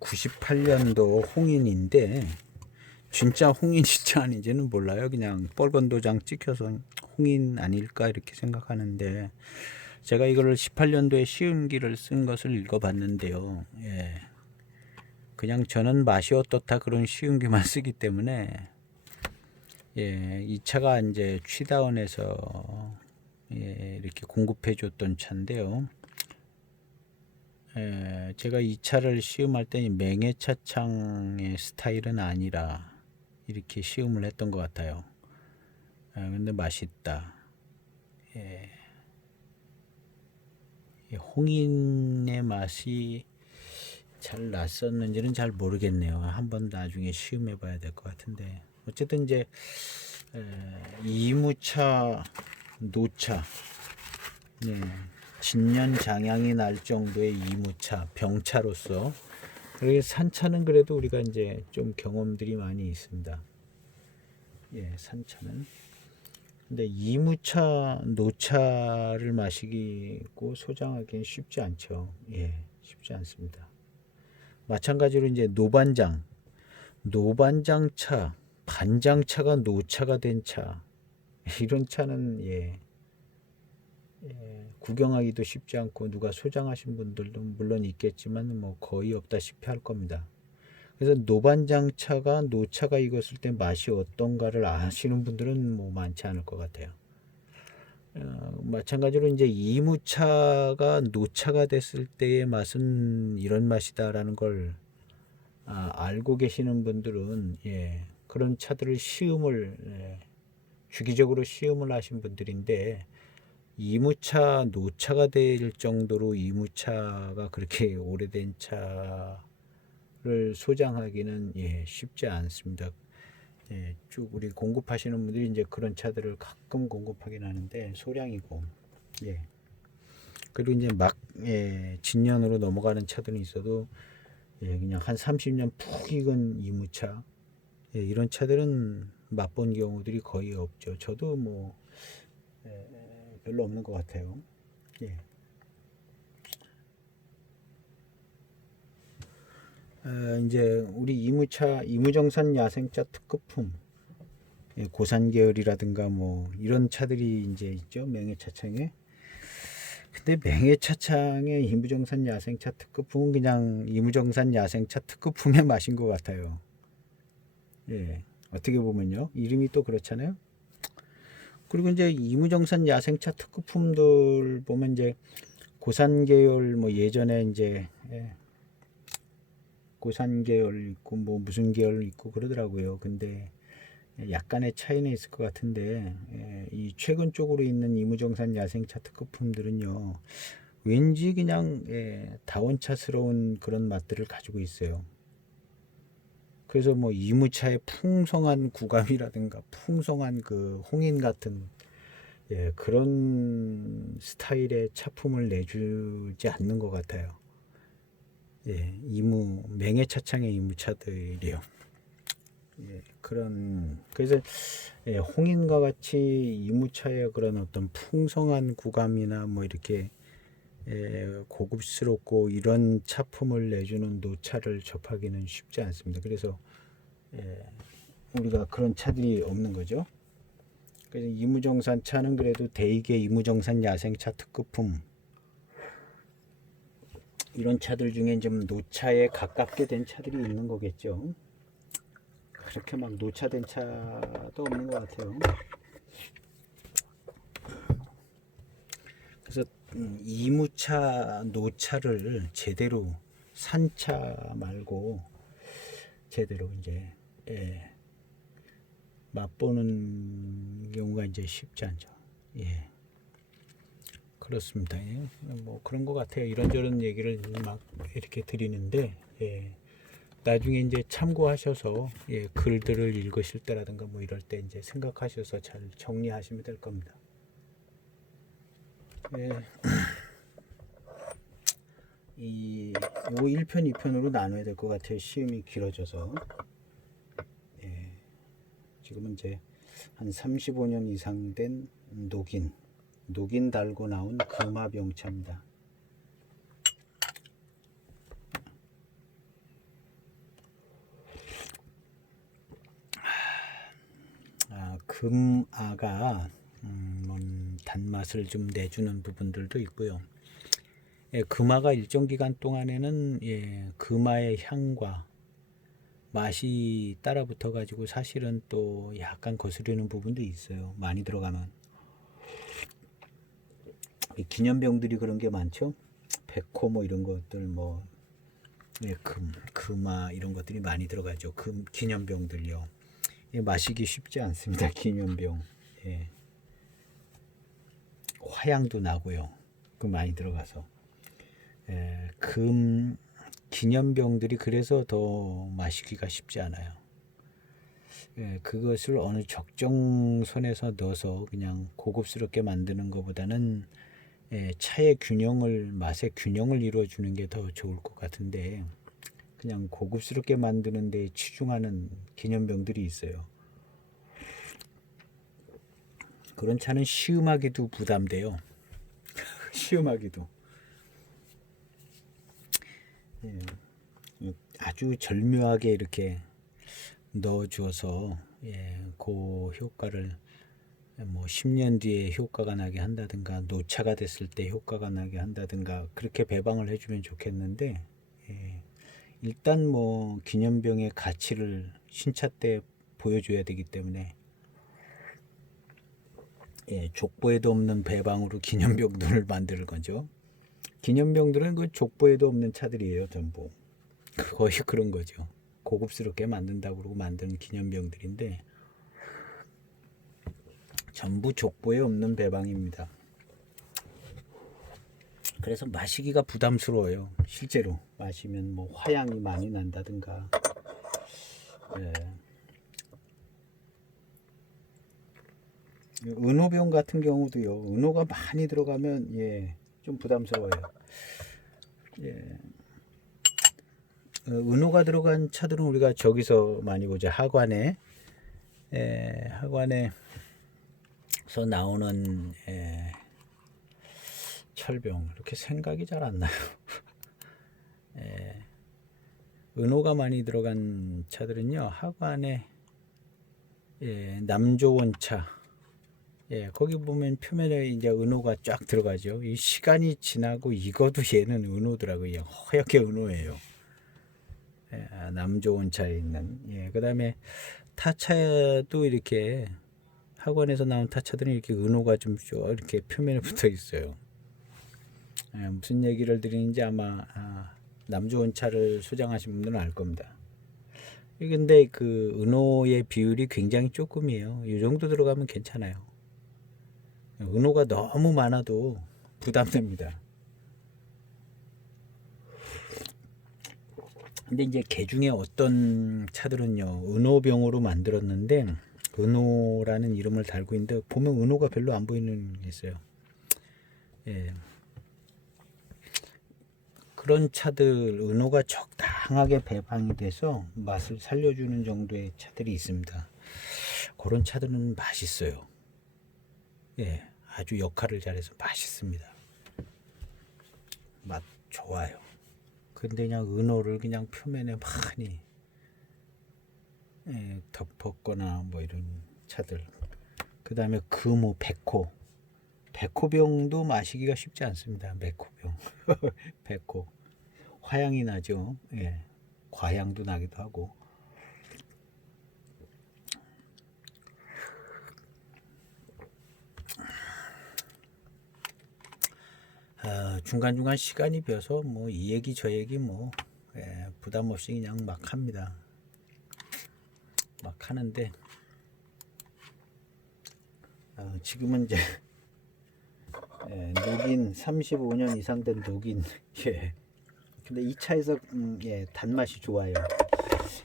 98년도 홍인인데 진짜 홍인인지 아닌지는 몰라요. 그냥 빨간 도장 찍혀서 홍인 아닐까 이렇게 생각하는데, 제가 이거를 18년도에 시음기를 쓴 것을 읽어봤는데요. 예. 그냥 저는 맛이 어떻다 그런 시음기만 쓰기 때문에, 예, 이 차가 이제 취다운에서 예, 이렇게 공급해 줬던 차인데요. 예, 제가 이 차를 시음할 때는 맹해차창의 스타일은 아니라 이렇게 시음을 했던 것 같아요. 근데 맛있다. 예, 홍인의 맛이 잘 났었는지는 잘 모르겠네요. 한번 나중에 시음해 봐야 될 것 같은데, 어쨌든 이제 이무차, 노차, 예, 진년 장향이 날 정도의 이무차, 병차로서. 그리고 산차는 그래도 우리가 이제 좀 경험들이 많이 있습니다. 예, 산차는. 근데 이무차, 노차를 마시고 소장하기는 쉽지 않죠. 예, 쉽지 않습니다. 마찬가지로 이제 노반장, 노반장차, 반장차가 노차가 된 차, 이런 차는 예, 구경하기도 쉽지 않고 누가 소장하신 분들도 물론 있겠지만 뭐 거의 없다시피 할 겁니다. 그래서 노반장차가 노차가 익었을 때 맛이 어떤가를 아시는 분들은 뭐 많지 않을 것 같아요. 마찬가지로 이제 이무차가 노차가 됐을 때의 맛은 이런 맛이다라는 걸 알고 계시는 분들은 예, 그런 차들을 시음을 주기적으로 시음을 하신 분들인데, 이무차 노차가 될 정도로 이무차가 그렇게 오래된 차를 소장하기는 예, 쉽지 않습니다. 예, 쭉 우리 공급하시는 분들이 이제 그런 차들을 가끔 공급하긴 하는데 소량이고, 예. 그리고 이제 막 예, 진년으로 넘어가는 차들은 있어도 예, 그냥 한 30년 푹 익은 이무차, 예, 이런 차들은 맛본 경우들이 거의 없죠. 저도 뭐 별로 없는 것 같아요. 예. 이제 우리 이무차, 이무정산 야생차 특급품, 예, 고산 계열이라든가 뭐 이런 차들이 이제 있죠. 맹해차창에. 근데 맹해차창의 이무정산 야생차 특급품은 그냥 이무정산 야생차 특급품의 맛인 것 같아요. 예. 어떻게 보면요. 이름이 또 그렇잖아요. 그리고 이제 이무정산 야생차 특급품들 보면 이제 고산 계열 뭐 예전에 이제 예, 고산 계열 있고 뭐 무슨 계열 있고 그러더라고요. 근데 약간의 차이는 있을 것 같은데 예, 이 최근 쪽으로 있는 이무정산 야생차 특급품들은요, 왠지 그냥 예, 다원차스러운 그런 맛들을 가지고 있어요. 그래서 뭐 이무차의 풍성한 구감이라든가 풍성한 그 홍인 같은 예, 그런 스타일의 차품을 내주지 않는 것 같아요. 예, 맹해차창의 이무차들이요. 예, 그래서 예, 홍인과 같이 이무차의 그런 어떤 풍성한 구감이나 뭐 이렇게 예, 고급스럽고 이런 차품을 내주는 노차를 접하기는 쉽지 않습니다. 그래서 예, 우리가 그런 차들이 없는 거죠. 그래서 이무정산 차는 그래도 대개 이무정산 야생차 특급품, 이런 차들 중에 좀 노차에 가깝게 된 차들이 있는 거겠죠. 그렇게 막 노차된 차도 없는 것 같아요. 그래서 이무차, 노차를 제대로 산차 말고 제대로 이제 예, 맛보는 경우가 이제 쉽지 않죠. 예, 그렇습니다. 예, 뭐 그런 것 같아요. 이런저런 얘기를 막 이렇게 드리는데 예, 나중에 이제 참고하셔서 예, 글들을 읽으실 때라든가 뭐 이럴 때 이제 생각하셔서 잘 정리하시면 될 겁니다. 예, 이 1편, 2편으로 나눠야 될 것 같아요. 시험이 길어져서. 예, 지금은 이제 한 35년 이상 된 녹인 달고 나온 금화병차입니다. 금아가 단맛을 좀 내주는 부분들도 있고요. 예, 금아가 일정 기간 동안에는 금아의 향과 맛이 따라 붙어 가지고 사실은 또 약간 거스르는 부분도 있어요. 많이 들어가면. 기념병들이 그런 게 많죠. 백호 뭐 이런 것들 뭐 금아 이런 것들이 많이 들어가죠. 기념병들요. 마시기 쉽지 않습니다. 기념병. 예. 화향도 나고요. 그 많이 들어가서. 기념병들이 그래서 더 마시기가 쉽지 않아요. 그것을 어느 적정선에서 넣어서 그냥 고급스럽게 만드는 것보다는 차의 균형을, 맛의 균형을 이루어주는 게 더 좋을 것 같은데, 그냥 고급스럽게 만드는 데 치중하는 기념병들이 있어요. 그런 차는 시음하기도 부담돼요. 시음하기도. 아주 절묘하게 이렇게 넣어주어서 그 효과를 뭐 10년 뒤에 효과가 나게 한다든가 노차가 됐을 때 효과가 나게 한다든가 그렇게 배방을 해주면 좋겠는데, 일단 뭐 기념병의 가치를 신차 때 보여줘야 되기 때문에 족보에도 없는 배방으로 기념병들을 만드는 거죠. 기념병들은 그 족보에도 없는 차들이에요. 전부 거의 그런 거죠. 고급스럽게 만든다고 그러고 만드는 기념병들인데 전부 족보에 없는 배방입니다. 그래서 마시기가 부담스러워요. 실제로 마시면 뭐 화향이 많이 난다든가. 은호병 같은 경우도요. 은호가 많이 들어가면 좀 부담스러워요. 은호가 들어간 차들은 우리가 저기서 많이 보죠. 하관에서 나오는 철병. 이렇게 생각이 잘 안 나요. 은호가 많이 들어간 차들은요. 하관에 남조원차. 거기 보면 표면에 이제 은호가 쫙 들어가죠. 이 시간이 지나고 익어도 얘는 은호더라고요. 허옇게 은호예요. 남조원차에 있는. 그다음에 타차도 이렇게 학원에서 나온 타차들은 이렇게 은호가 좀 이렇게 표면에 붙어 있어요. 무슨 얘기를 드리는지 아마 남조원차를 소장하신 분들은 알 겁니다. 근데 그 은호의 비율이 굉장히 조금이에요. 이 정도 들어가면 괜찮아요. 은호가 너무 많아도 부담됩니다. 근데 이제 개중에 어떤 차들은요 은호병으로 만들었는데 은호라는 이름을 달고 있는데 보면 은호가 별로 안 보이는 게 있어요. 그런 차들 은호가 적당하게 배방이 돼서 맛을 살려주는 정도의 차들이 있습니다. 그런 차들은 맛있어요. 아주 역할을 잘해서 맛있습니다. 맛 좋아요. 근데 그냥 은호를 그냥 표면에 많이 덮었거나 뭐 이런 차들. 그 다음에 금호, 백호병도 마시기가 쉽지 않습니다. 백호병. 백호. 화향이 나죠. 과향도 나기도 하고. 중간중간 시간이 비어서 뭐 이 얘기 저 얘기 뭐 부담 없이 그냥 막 합니다. 막 하는데 지금은 이제 녹인 35년 이상 된 녹인 근데 이 차에서 단맛이 좋아요.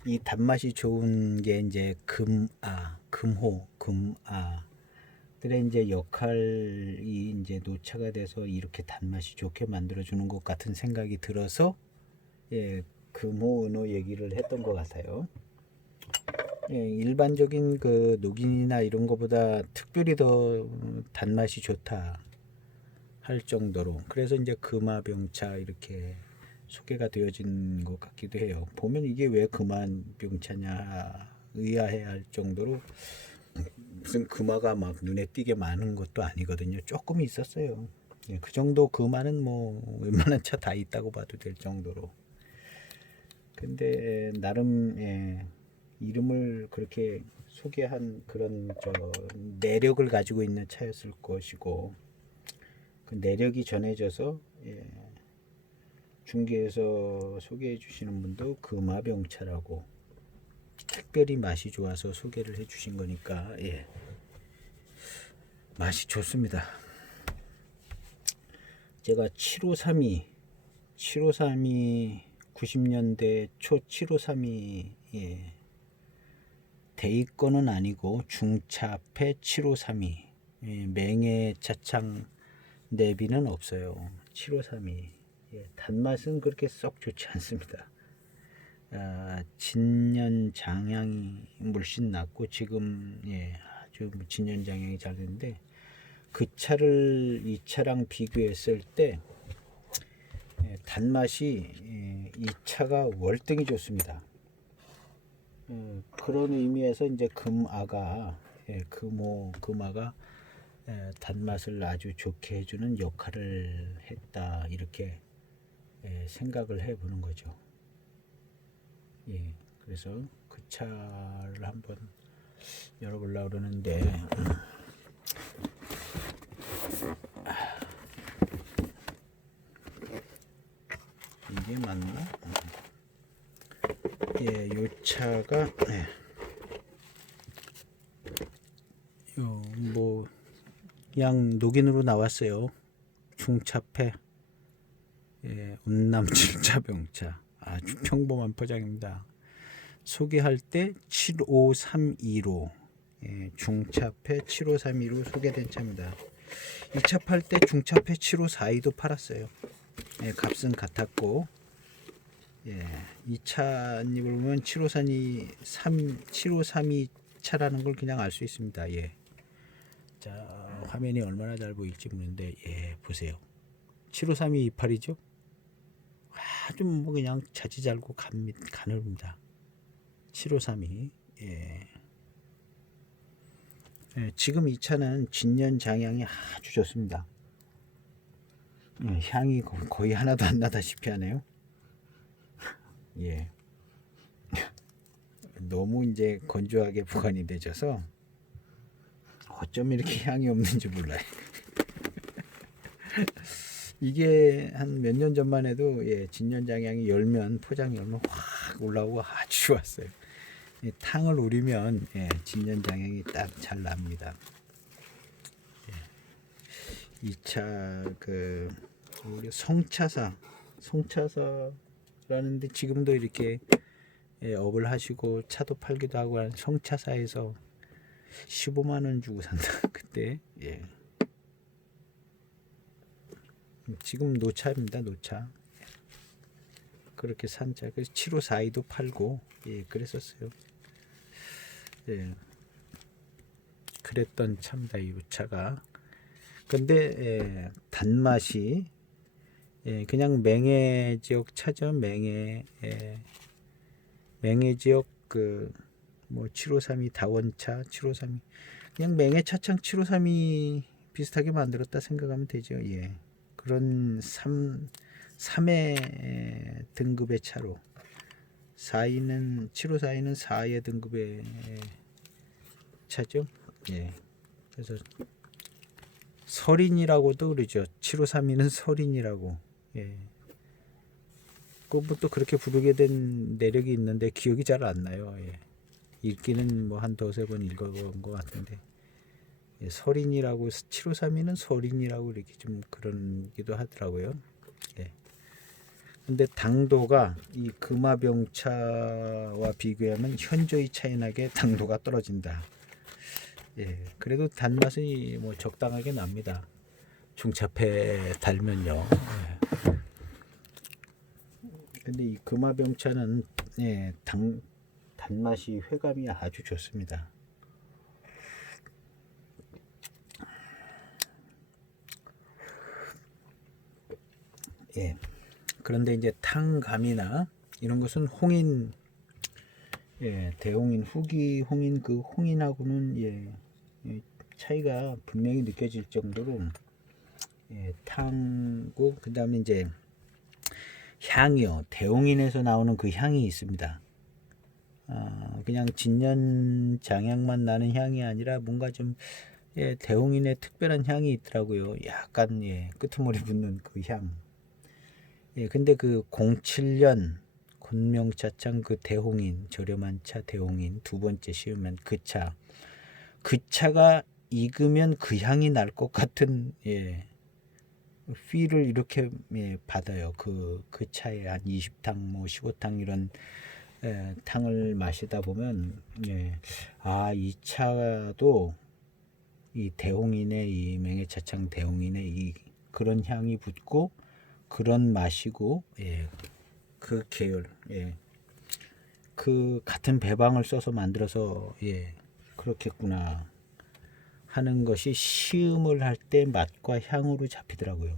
이 단맛이 좋은 게 이제 금호, 금아들의 이제 역할이 이제 노차가 돼서 이렇게 단맛이 좋게 만들어주는 것 같은 생각이 들어서 금호, 은호 얘기를 했던 것 같아요. 일반적인 그 녹인이나 이런 것보다 특별히 더 단맛이 좋다 할 정도로 그래서 이제 금화병차 이렇게 소개가 되어진 것 같기도 해요. 보면 이게 왜 금화병차냐 의아해 할 정도로 무슨 금화가 막 눈에 띄게 많은 것도 아니거든요. 조금 있었어요. 예, 그 정도 금화는 뭐 웬만한 차 다 있다고 봐도 될 정도로. 근데 나름 이름을 그렇게 소개한 그런 내력을 가지고 있는 차였을 것이고, 그 내력이 전해져서 중개에서 소개해 주시는 분도 금화병차라고 특별히 맛이 좋아서 소개를 해 주신 거니까 맛이 좋습니다. 제가 7532 90년대 초 7532 대입건은 아니고 중차폐 7532 맹해 차창 내비는 없어요. 7532 단맛은 그렇게 썩 좋지 않습니다. 진년 장향이 물씬 났고 지금 아주 진년 장향이 잘 되는데, 그 차를 이 차랑 비교했을 때 단맛이 이 차가 월등히 좋습니다. 그런 의미에서 이제 금아가 금아가 단맛을 아주 좋게 해주는 역할을 했다, 이렇게 생각을 해보는 거죠. 그래서 그 차를 한번 열어보려고 그러는데 이게 맞나? 요 차가 뭐 그냥 녹인으로 나왔어요. 중차폐 운남 7차병차 아주 평범한 포장입니다. 소개할 때 7532로 중차폐 7532로 소개된 차입니다. 이 차 팔 때 중차폐 7542도 팔았어요. 값은 같았고, 이 차님을 보면 7532 차라는 걸 그냥 알 수 있습니다. 자, 화면이 얼마나 잘 보일지 모르는데 보세요. 7532 28이죠. 아주 뭐 그냥 자지잘고 가늘입니다. 7532 지금 이 차는 진년 장향이 아주 좋습니다. 향이 거의 하나도 안 나다시피 하네요. 너무 이제 건조하게 보관이 되셔서 어쩜 이렇게 향이 없는지 몰라요. 이게 한 몇 년 전만 해도 진년장향이 포장이 열면 확 올라오고 아주 좋았어요. 탕을 우리면 진년장향이 딱 잘 납니다. 이 차 우리 송차사라는데 지금도 이렇게 업을 하시고 차도 팔기도 하고 하는 송차사에서 15만 원 주고 산다. 그때 지금 노차입니다. 노차. 그렇게 산 차. 그래서 7542도 팔고 그랬었어요. 그랬던 차입니다. 이 차가. 근데 단맛이 그냥 맹해 지역 차죠. 맹해 지역 뭐 7532 다원차 7532 그냥 맹해 차창 7532 비슷하게 만들었다 생각하면 되죠. 그런 3의 등급의 차로 7542는 4의 등급의 차죠. 그래서 설인이라고도 그러죠. 7532는 설인이라고. 그것도 그렇게 부르게 된 내력이 있는데 기억이 잘 안 나요. 읽기는 뭐 한 두세 번 읽어본 것 같은데 설인이라고 7532는 설인이라고 이렇게 좀 그런기도 하더라고요. 근데 당도가 이 금화병차와 비교하면 현저히 차이나게 당도가 떨어진다. 그래도 단맛이 뭐 적당하게 납니다. 중차폐 달면요. 근데 이 금화병차는 단맛이 회감이 아주 좋습니다. 그런데 이제 탕감이나 이런 것은 홍인, 대홍인, 후기 홍인, 그 홍인하고는 차이가 분명히 느껴질 정도로 탕고, 그 다음에 이제 향이요. 대홍인에서 나오는 그 향이 있습니다. 그냥 진년 장향만 나는 향이 아니라 뭔가 좀 대홍인의 특별한 향이 있더라고요. 약간 끄트머리 붙는 그 향. 근데 그 07년 곤명차창 그 대홍인, 저렴한 차 대홍인 두 번째 씌우면 그 차가 익으면 그 향이 날 것 같은 필을 이렇게 받아요. 그 차에 한 20탕 뭐 15탕 이런 탕을 마시다 보면 이 차도 이 대홍인의 이 맹해차창 대홍인의 이 그런 향이 붙고 그런 맛이고 그 계열 그 같은 배방을 써서 만들어서 그렇겠구나 하는 것이 시음을 할 때 맛과 향으로 잡히더라고요.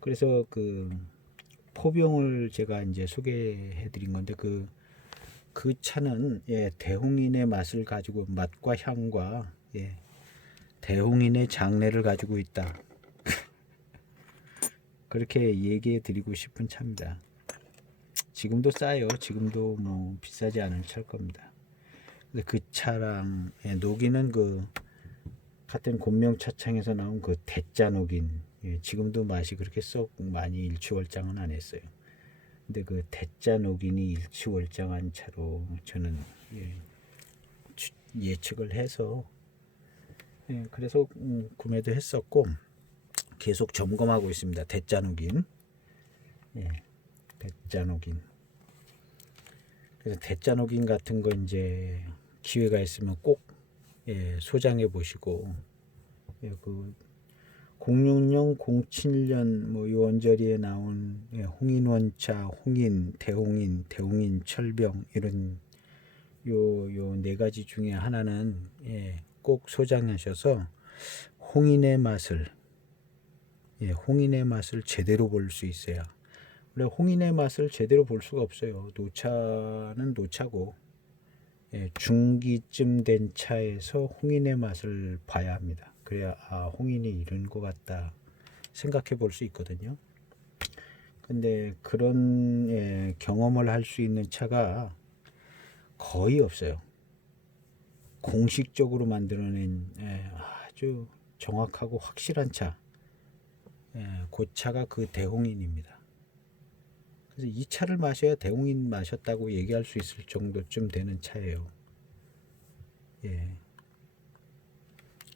그래서 그 포병을 제가 이제 소개해 드린 건데 그 차는 대홍인의 맛을 가지고 맛과 향과 대홍인의 장래를 가지고 있다. 그렇게 얘기해 드리고 싶은 차입니다. 지금도 싸요. 지금도 뭐 비싸지 않은 차일 겁니다. 근데 그 차랑 녹이는 그 같은 곤명차창에서 나온 그 대짜 녹인 지금도 맛이 그렇게 썩 많이 일취월장은 안 했어요. 근데 그 대짜 녹인이 일취월장한 차로 저는 예측을 해서 그래서 구매도 했었고 계속 점검하고 있습니다. 대짜 녹인 대짜 녹인. 그래서 대짜 녹인 같은 거 이제 기회가 있으면 꼭 소장해 보시고 그 060, 07년 뭐 이 원저리에 나온 홍인원차, 홍인, 대홍인, 철병 이런 요 네 가지 중에 하나는 꼭 소장하셔서 홍인의 맛을 제대로 볼 수 있어야. 원래 홍인의 맛을 제대로 볼 수가 없어요. 노차는 노차고 중기쯤 된 차에서 홍인의 맛을 봐야 합니다. 그래야 홍인이 이런 것 같다 생각해 볼 수 있거든요. 근데 그런 경험을 할 수 있는 차가 거의 없어요. 공식적으로 만들어낸 아주 정확하고 확실한 차, 그 차가 그 대홍인입니다. 그래서 이 차를 마셔야 대홍인 마셨다고 얘기할 수 있을 정도쯤 되는 차예요.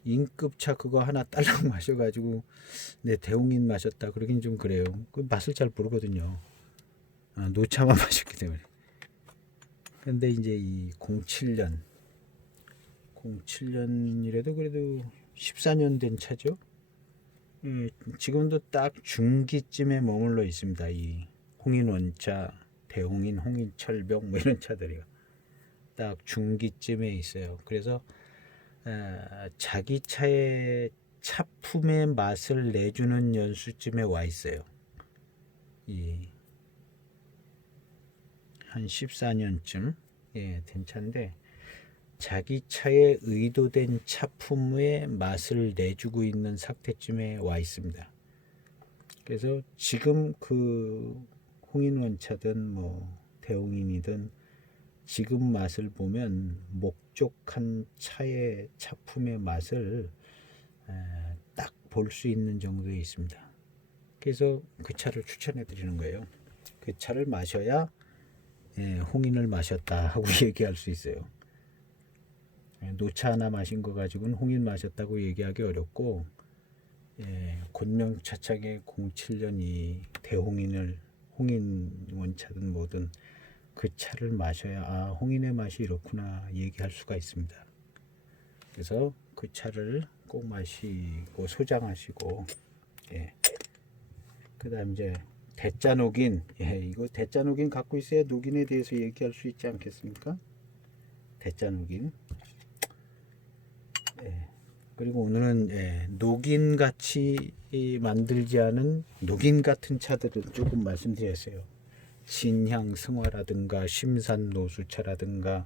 인급차 그거 하나 딸랑 마셔가지고 대홍인 마셨다 그러긴 좀 그래요. 그 맛을 잘 모르거든요. 노차만 마셨기 때문에. 근데 이제 이 07년이라도 그래도 14년 된 차죠. 지금도 딱 중기쯤에 머물러 있습니다. 이 홍인원차, 대홍인, 홍인철병 뭐 이런 차들이요. 딱 중기쯤에 있어요. 그래서 자기 차의 차품의 맛을 내주는 연수쯤에 와 있어요. 한 14년쯤 된 차인데 자기 차에 의도된 차품의 맛을 내주고 있는 상태쯤에 와 있습니다. 그래서 지금 그 홍인원차든 뭐 대홍인이든 지금 맛을 보면 목적한 차의 차품의 맛을 딱 볼 수 있는 정도에 있습니다. 그래서 그 차를 추천해 드리는 거예요. 그 차를 마셔야 홍인을 마셨다 하고 얘기할 수 있어요. 노차 하나 마신 거 가지고는 홍인 마셨다고 얘기하기 어렵고 곤명차창의 07년이 대홍인을 홍인 원차든 뭐든 그 차를 마셔야 홍인의 맛이 이렇구나 얘기할 수가 있습니다. 그래서 그 차를 꼭 마시고 소장하시고 그 다음 이제 대짜 녹인 이거 대짜 녹인 갖고 있어야 녹인에 대해서 얘기할 수 있지 않겠습니까? 대짜 녹인 그리고 오늘은 녹인 같이 만들지 않은 녹인 같은 차들을 조금 말씀드렸어요. 진향 승화라든가 심산 노수차라든가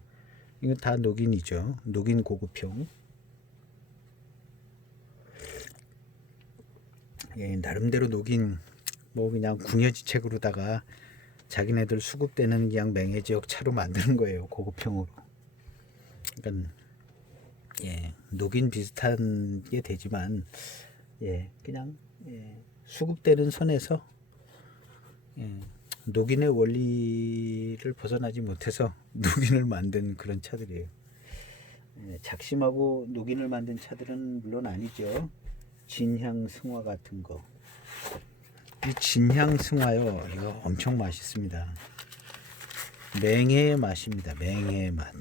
이건 다 녹인이죠. 녹인 고급형. 예, 나름대로 녹인 뭐 그냥 궁여지책으로다가 자기네들 수급되는 그냥 맹해지역 차로 만드는 거예요. 고급형으로. 그러니까 예, 녹인 비슷한 게 되지만 예, 그냥 예, 수급되는 선에서 예, 녹인의 원리를 벗어나지 못해서 녹인을 만든 그런 차들이에요. 예, 작심하고 녹인을 만든 차들은 물론 아니죠. 진향 승화 같은 거. 이 진향 승화요, 이거 엄청 맛있습니다. 맹해의 맛입니다. 맹해의 맛.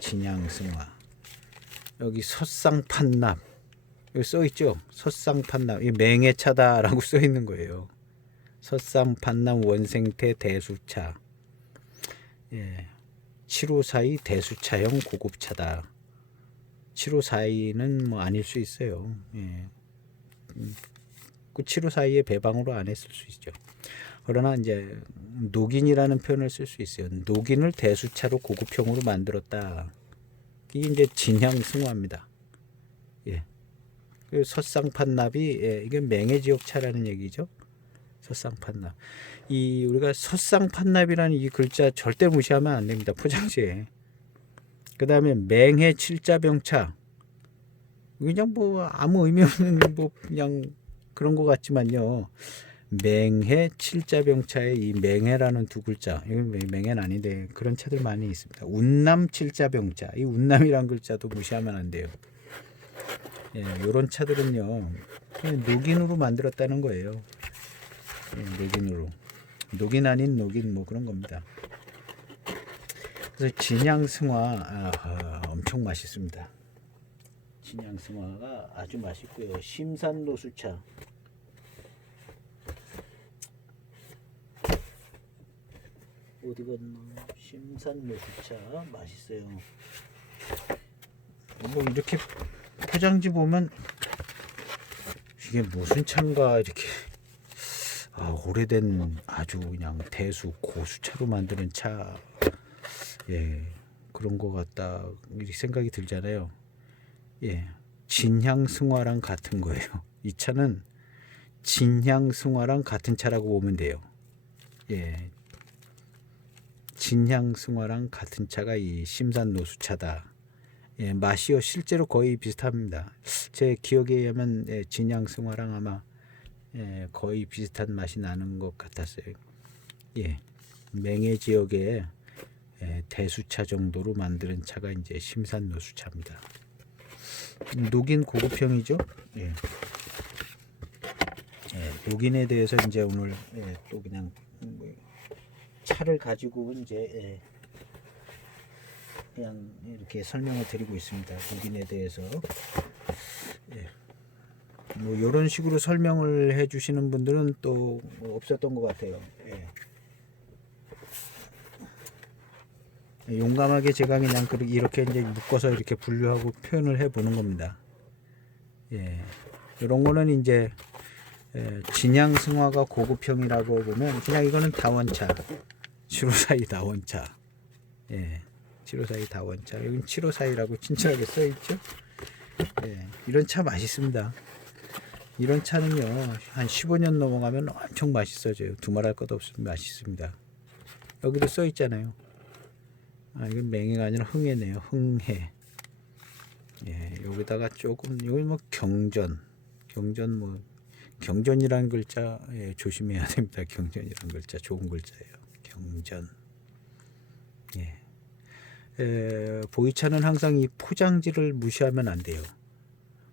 진향 승화. 여기 설상판납 여기 써 있죠. 설상판납 이 맹해차다라고 써 있는 거예요. 설상판납 원생태 대수차. 예. 754이 대수차형 고급차다. 754는 뭐 아닐 수 있어요. 예. 그 754의 배방으로 안 했을 수 있죠. 그러나 이제 녹인이라는 표현을 쓸 수 있어요. 녹인을 대수차로 고급형으로 만들었다. 이게 이제 진향승화입니다. 예. 그 설상판납이 예, 이게 맹해지옥차라는 얘기죠. 설상판납. 이 우리가 설상판납이라는 이 글자 절대 무시하면 안 됩니다. 포장지에. 그다음에 맹해 칠자병차. 그냥 뭐 아무 의미 없는 뭐 그냥 그런 것 같지만요. 맹해 칠자병차에 이 맹해라는 두 글자, 이건 맹해는 아닌데 그런 차들 많이 있습니다. 운남 칠자병차, 이 운남이란 글자도 무시하면 안 돼요. 예, 이런 차들은요 녹인으로 만들었다는 거예요. 예, 녹인으로, 녹인 아닌 녹인 뭐 그런 겁니다. 그래서 진양승화 엄청 맛있습니다. 진양승화가 아주 맛있고요. 심산노수차. 어디 갔나? 심산노수차 맛있어요. 뭐 이렇게 포장지 보면 이게 무슨 차인가 이렇게 오래된 아주 그냥 대수 고수차로 만드는 차, 예 그런 것 같다 이렇게 생각이 들잖아요. 예, 진향승화랑 같은 거예요. 이 차는 진향승화랑 같은 차라고 보면 돼요. 예, 진향승화랑 같은 차가 이 심산노수차다. 예, 맛이요 실제로 거의 비슷합니다. 제 기억에 의하면 예, 진향승화랑 아마 예, 거의 비슷한 맛이 나는 것 같았어요. 예, 맹해 지역에 예, 대수차 정도로 만드는 차가 이제 심산노수차입니다. 녹인 고급형이죠. 예. 예, 녹인에 대해서 이제 오늘 예, 또 그냥 뭐 차를 가지고 이제 예, 그냥 이렇게 설명을 드리고 있습니다. 녹인에 대해서. 예. 뭐 이런 식으로 설명을 해주시는 분들은 또 없었던 것 같아요. 예. 용감하게 제가 그냥 이렇게 이제 묶어서 이렇게 분류하고 표현을 해보는 겁니다. 예. 이런 거는 이제 진양승화가 고급형이라고 보면 그냥 이거는 다원차, 754이 다원차. 예. 754이 다원차. 여긴 754이라고 친절하게 써 있죠. 예. 이런 차 맛있습니다. 이런 차는요 한 15년 넘어가면 엄청 맛있어져요. 두말할 것 없으면 맛있습니다. 여기도 써 있잖아요. 이건 맹해가 아니라 흥해네요. 흥해. 예, 여기다가 조금 여기 뭐 경전 뭐 경전이라는 글자 예, 조심해야 됩니다. 경전이라는 글자 좋은 글자예요. 경전. 예. 보이차는 항상 이 포장지를 무시하면 안 돼요.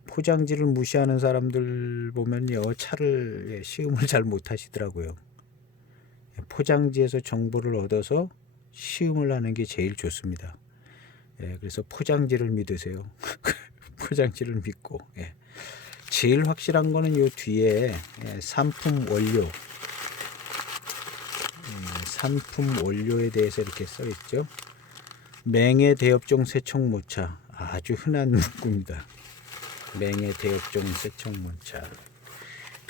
포장지를 무시하는 사람들 보면요 차를 예, 시음을 잘 못하시더라고요. 포장지에서 정보를 얻어서 시음을 하는 게 제일 좋습니다. 예, 그래서 포장지를 믿으세요. 포장지를 믿고. 예. 제일 확실한 거는 요 뒤에 예, 상품 원료, 상품 원료에 대해서 이렇게 써 있죠. 맹해 대엽종 세척모차 아주 흔한 문구입니다. 맹해 대엽종 세척모차.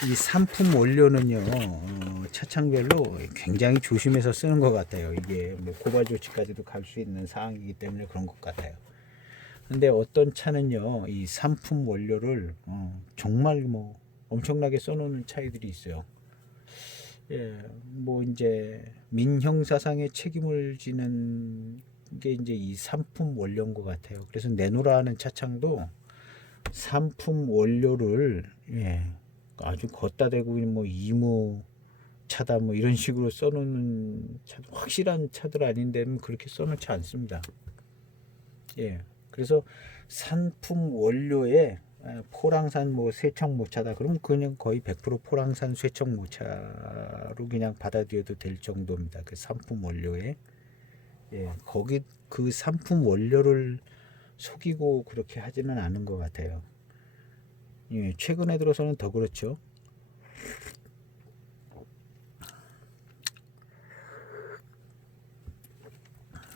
이 상품 원료는요 차창별로 굉장히 조심해서 쓰는 것 같아요. 이게 뭐 고발 조치까지도 갈 수 있는 사항이기 때문에 그런 것 같아요. 근데 어떤 차는요 이 상품 원료를 정말 뭐 엄청나게 써놓는 차이들이 있어요. 예, 뭐 이제 민형사상의 책임을 지는 게 이제 이 산품 원료인 것 같아요. 그래서 내노라 하는 차창도 산품 원료를 아주 걷다 대고 뭐 이무 차다 뭐 이런 식으로 써놓는 차, 확실한 차들 아닌데는 그렇게 써놓지 않습니다. 예, 그래서 산품 원료에 포랑산 뭐 쇠청모차다 그러면 그냥 거의 100% 포랑산 쇠청모차로 그냥 받아들여도 될 정도입니다. 그 산품 원료에 거기 그 산품 원료를 속이고 그렇게 하지는 않은 것 같아요. 최근에 들어서는 더 그렇죠.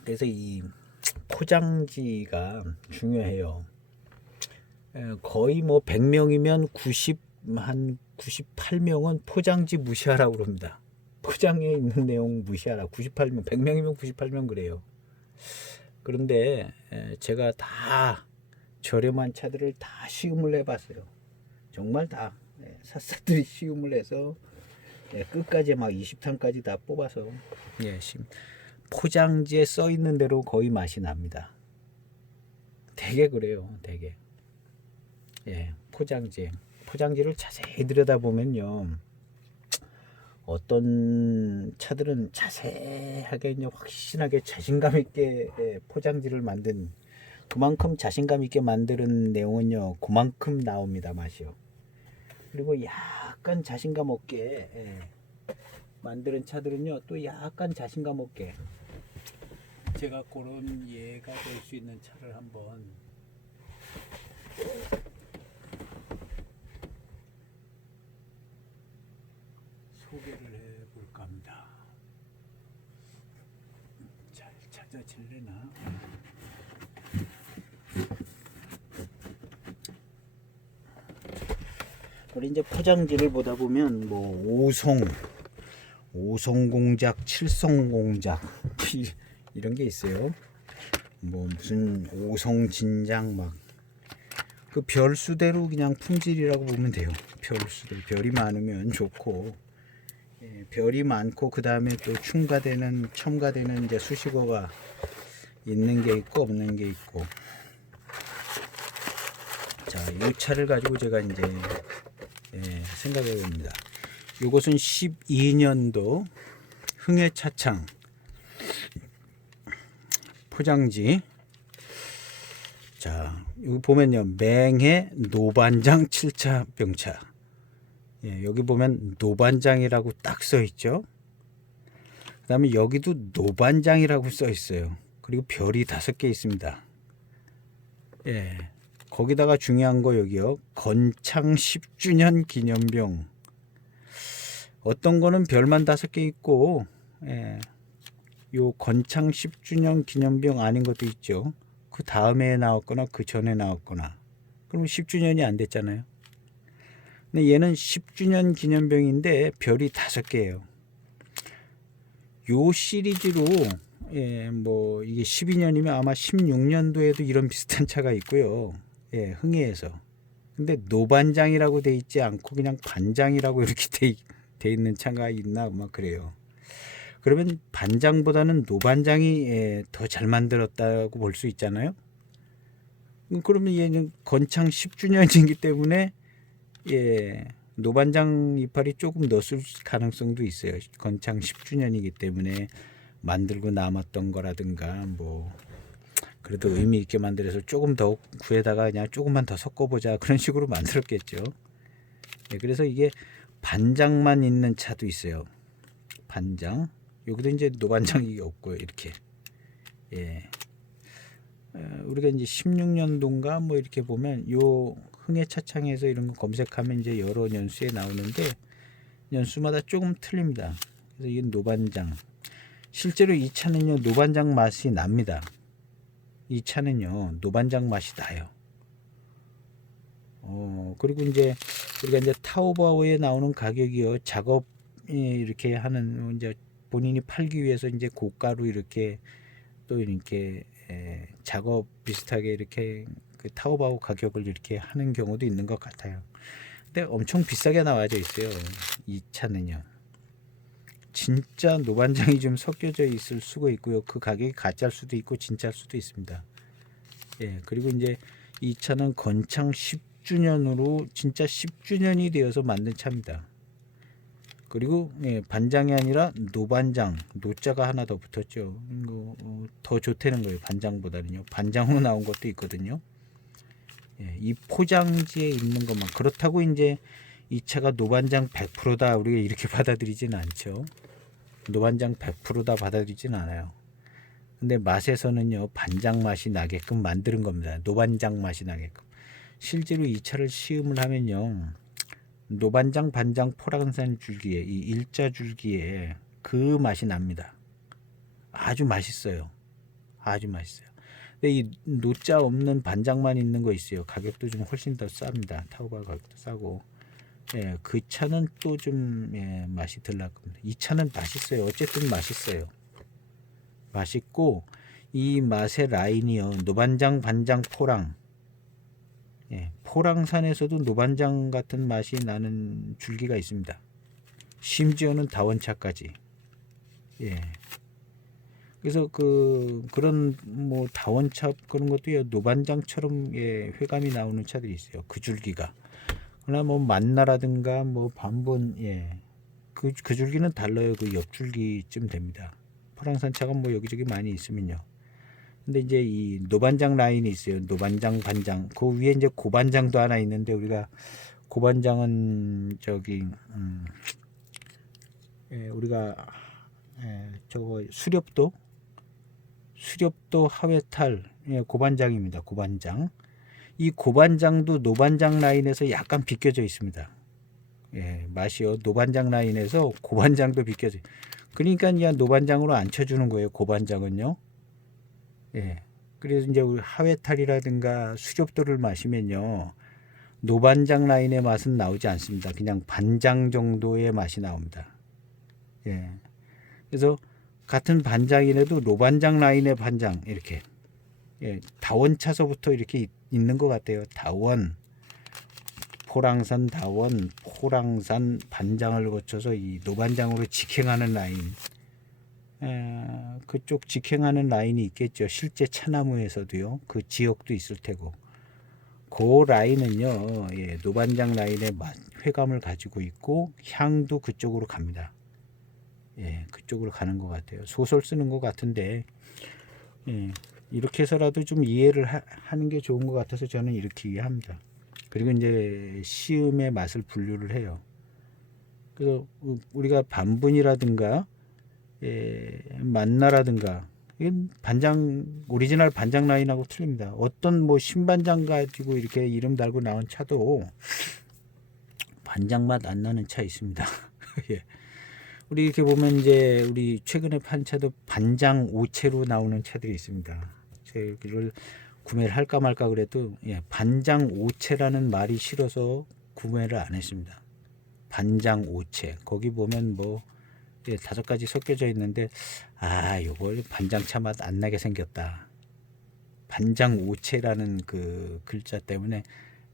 그래서 이 포장지가 중요해요. 거의 뭐 100명이면 한 98명은 포장지 무시하라고 그럽니다. 포장에 있는 내용 무시하라. 98명, 100명이면 98명 그래요. 그런데 제가 다 저렴한 차들을 다 시음을 해봤어요. 정말 다 샅샅이 시음을 해서 끝까지 막 20탄까지 다 뽑아서 포장지에 써 있는 대로 거의 맛이 납니다. 되게 그래요. 되게. 포장지를 자세히 들여다보면요. 어떤 차들은 자세하게 확실하게 자신감 있게 포장지를 만든 그만큼 자신감 있게 만드는 내용은요. 그만큼 나옵니다. 맛이요. 그리고 약간 자신감 없게 만드는 차들은요. 또 약간 자신감 없게 제가 그런 예가 될 수 있는 차를 한번 소개를 해볼까 합니다. 잘 찾아질래나? 우리 이제 포장지를 보다 보면 뭐 5성 공작, 7성 공작 이런 게 있어요. 뭐 무슨 5성 진작 막 그 별수대로 그냥 품질이라고 보면 돼요. 별수대로 별이 많으면 좋고 별이 많고 그 다음에 또 첨가되는 이제 수식어가 있는 게 있고 없는 게 있고. 자, 이 차를 가지고 제가 이제 생각해 봅니다. 이것은 12년도 흥해차창 포장지. 자, 여기 보면요. 맹해 노반장 7차 병차. 여기 보면 노반장이라고 딱 써 있죠. 그 다음에 여기도 노반장이라고 써 있어요. 그리고 별이 5개 있습니다. 거기다가 중요한 거 여기요. 건창 10주년 기념병. 어떤 거는 별만 5개 있고, 요 건창 10주년 기념병 아닌 것도 있죠. 그 다음에 나왔거나 그 전에 나왔거나. 그럼 10주년이 안 됐잖아요. 근데 얘는 10주년 기념병인데 별이 5개예요. 요 시리즈로 뭐 이게 12년이면 아마 16년도에도 이런 비슷한 차가 있고요. 흥해에서. 근데 노반장이라고 돼 있지 않고 그냥 반장이라고 이렇게 돼 있는 차가 있나 막 그래요. 그러면 반장보다는 노반장이 더 잘 만들었다고 볼 수 있잖아요. 그러면 얘는 건창 10주년이기 때문에 노반장 이파리 조금 넣었을 가능성도 있어요. 건창 10주년이기 때문에 만들고 남았던 거라든가 뭐 그래도 의미 있게 만들어서 조금 더 구에다가 그냥 조금만 더 섞어보자 그런 식으로 만들었겠죠. 그래서 이게 반장만 있는 차도 있어요. 반장. 여기도 이제 노반장이 없고요. 이렇게. 우리가 이제 16년도인가 뭐 이렇게 보면 요 흥해차창에서 이런 거 검색하면 이제 여러 연수에 나오는데 연수마다 조금 틀립니다. 그래서 이게 노반장. 실제로 이 차는요 노반장 맛이 납니다. 이 차는요 노반장 맛이 나요. 그리고 이제 우리가 이제 타오바오에 나오는 가격이요 작업 이렇게 하는 이제 본인이 팔기 위해서 이제 고가로 이렇게 또 이렇게 작업 비슷하게 이렇게 그 타오바오 가격을 이렇게 하는 경우도 있는 것 같아요. 근데 엄청 비싸게 나와져 있어요. 이 차는요. 진짜 노반장이 좀 섞여져 있을 수가 있고요. 그 가격이 가짜일 수도 있고 진짜일 수도 있습니다. 예, 그리고 이제 이 차는 건창 10주년으로 진짜 10주년이 되어서 만든 차입니다. 그리고 예, 반장이 아니라 노반장, 노자가 하나 더 붙었죠. 이거 더 좋다는 거예요. 반장보다는요. 반장으로 나온 것도 있거든요. 예, 이 포장지에 있는 것만. 그렇다고 이제 이 차가 노반장 100%다 우리가 이렇게 받아들이지는 않죠. 노반장 100%다 받아들이지는 않아요. 근데 맛에서는요, 반장 맛이 나게끔 만드는 겁니다. 노반장 맛이 나게끔. 실제로 이 차를 시음을 하면요, 노반장 반장 포랑산 줄기에 이 일자 줄기에 그 맛이 납니다. 아주 맛있어요. 아주 맛있어요. 근데 이 노자 없는 반장만 있는 거 있어요. 가격도 좀 훨씬 더 쌉니다. 타오바 가격도 싸고. 예, 그 차는 또 좀 예, 맛이 덜 날 겁니다. 이 차는 맛있어요. 어쨌든 맛있어요. 맛있고 이 맛의 라인이요. 노반장 반장 포랑. 예, 포랑산에서도 노반장 같은 맛이 나는 줄기가 있습니다. 심지어는 다원차까지. 예. 그래서 그런 뭐 다원차 그런 것도요. 노반장처럼 예, 회감이 나오는 차들이 있어요. 그 줄기가. 그러나 뭐 만나라든가 뭐 반본 예. 그 줄기는 달라요. 그 옆 줄기쯤 됩니다. 포랑산 차가 뭐 여기저기 많이 있으면요. 근데 이제 이 노반장 라인이 있어요. 노반장 반장. 그 위에 이제 고반장도 하나 있는데 우리가 고반장은 저기 예, 우리가 예, 저거 수렵도 하회탈 예, 고반장입니다. 고반장. 이 고반장도 노반장 라인에서 약간 비껴져 있습니다. 예, 맛이요. 노반장 라인에서 고반장도 비껴져. 그러니까 그냥 노반장으로 안 쳐주는 거예요. 고반장은요. 예. 그래서 이제 우리 하회탈이라든가 수렵도를 마시면요. 노반장 라인의 맛은 나오지 않습니다. 그냥 반장 정도의 맛이 나옵니다. 예. 그래서 같은 반장이라도 노반장 라인의 반장 이렇게 예, 다원 차서부터 이렇게 있는 것 같아요. 다원, 포랑산 다원, 포랑산 반장을 거쳐서 이 노반장으로 직행하는 라인. 그쪽 직행하는 라인이 있겠죠. 실제 차나무에서도요. 그 지역도 있을 테고. 그 라인은요. 예, 노반장 라인의 회감을 가지고 있고 향도 그쪽으로 갑니다. 예, 그쪽으로 가는 것 같아요. 소설 쓰는 것 같은데 예, 이렇게 해서라도 좀 이해를 하는 게 좋은 것 같아서 저는 이렇게 이해합니다. 그리고 이제 시음의 맛을 분류를 해요. 그래서 우리가 반분이라든가 예, 만나라든가 반장 오리지널 반장 라인하고 틀립니다. 어떤 뭐 신반장 가지고 이렇게 이름 달고 나온 차도 반장 맛 안 나는 차 있습니다. 예. 우리 이렇게 보면 이제 우리 최근에 판 차도 반장 오체로 나오는 차들이 있습니다. 제가 구매를 할까 말까 그래도 예, 반장 오체라는 말이 싫어서 구매를 안 했습니다. 반장 오체 거기 보면 뭐 예, 5가지 섞여져 있는데 요거 반장차 맛 안 나게 생겼다. 반장 오체라는 그 글자 때문에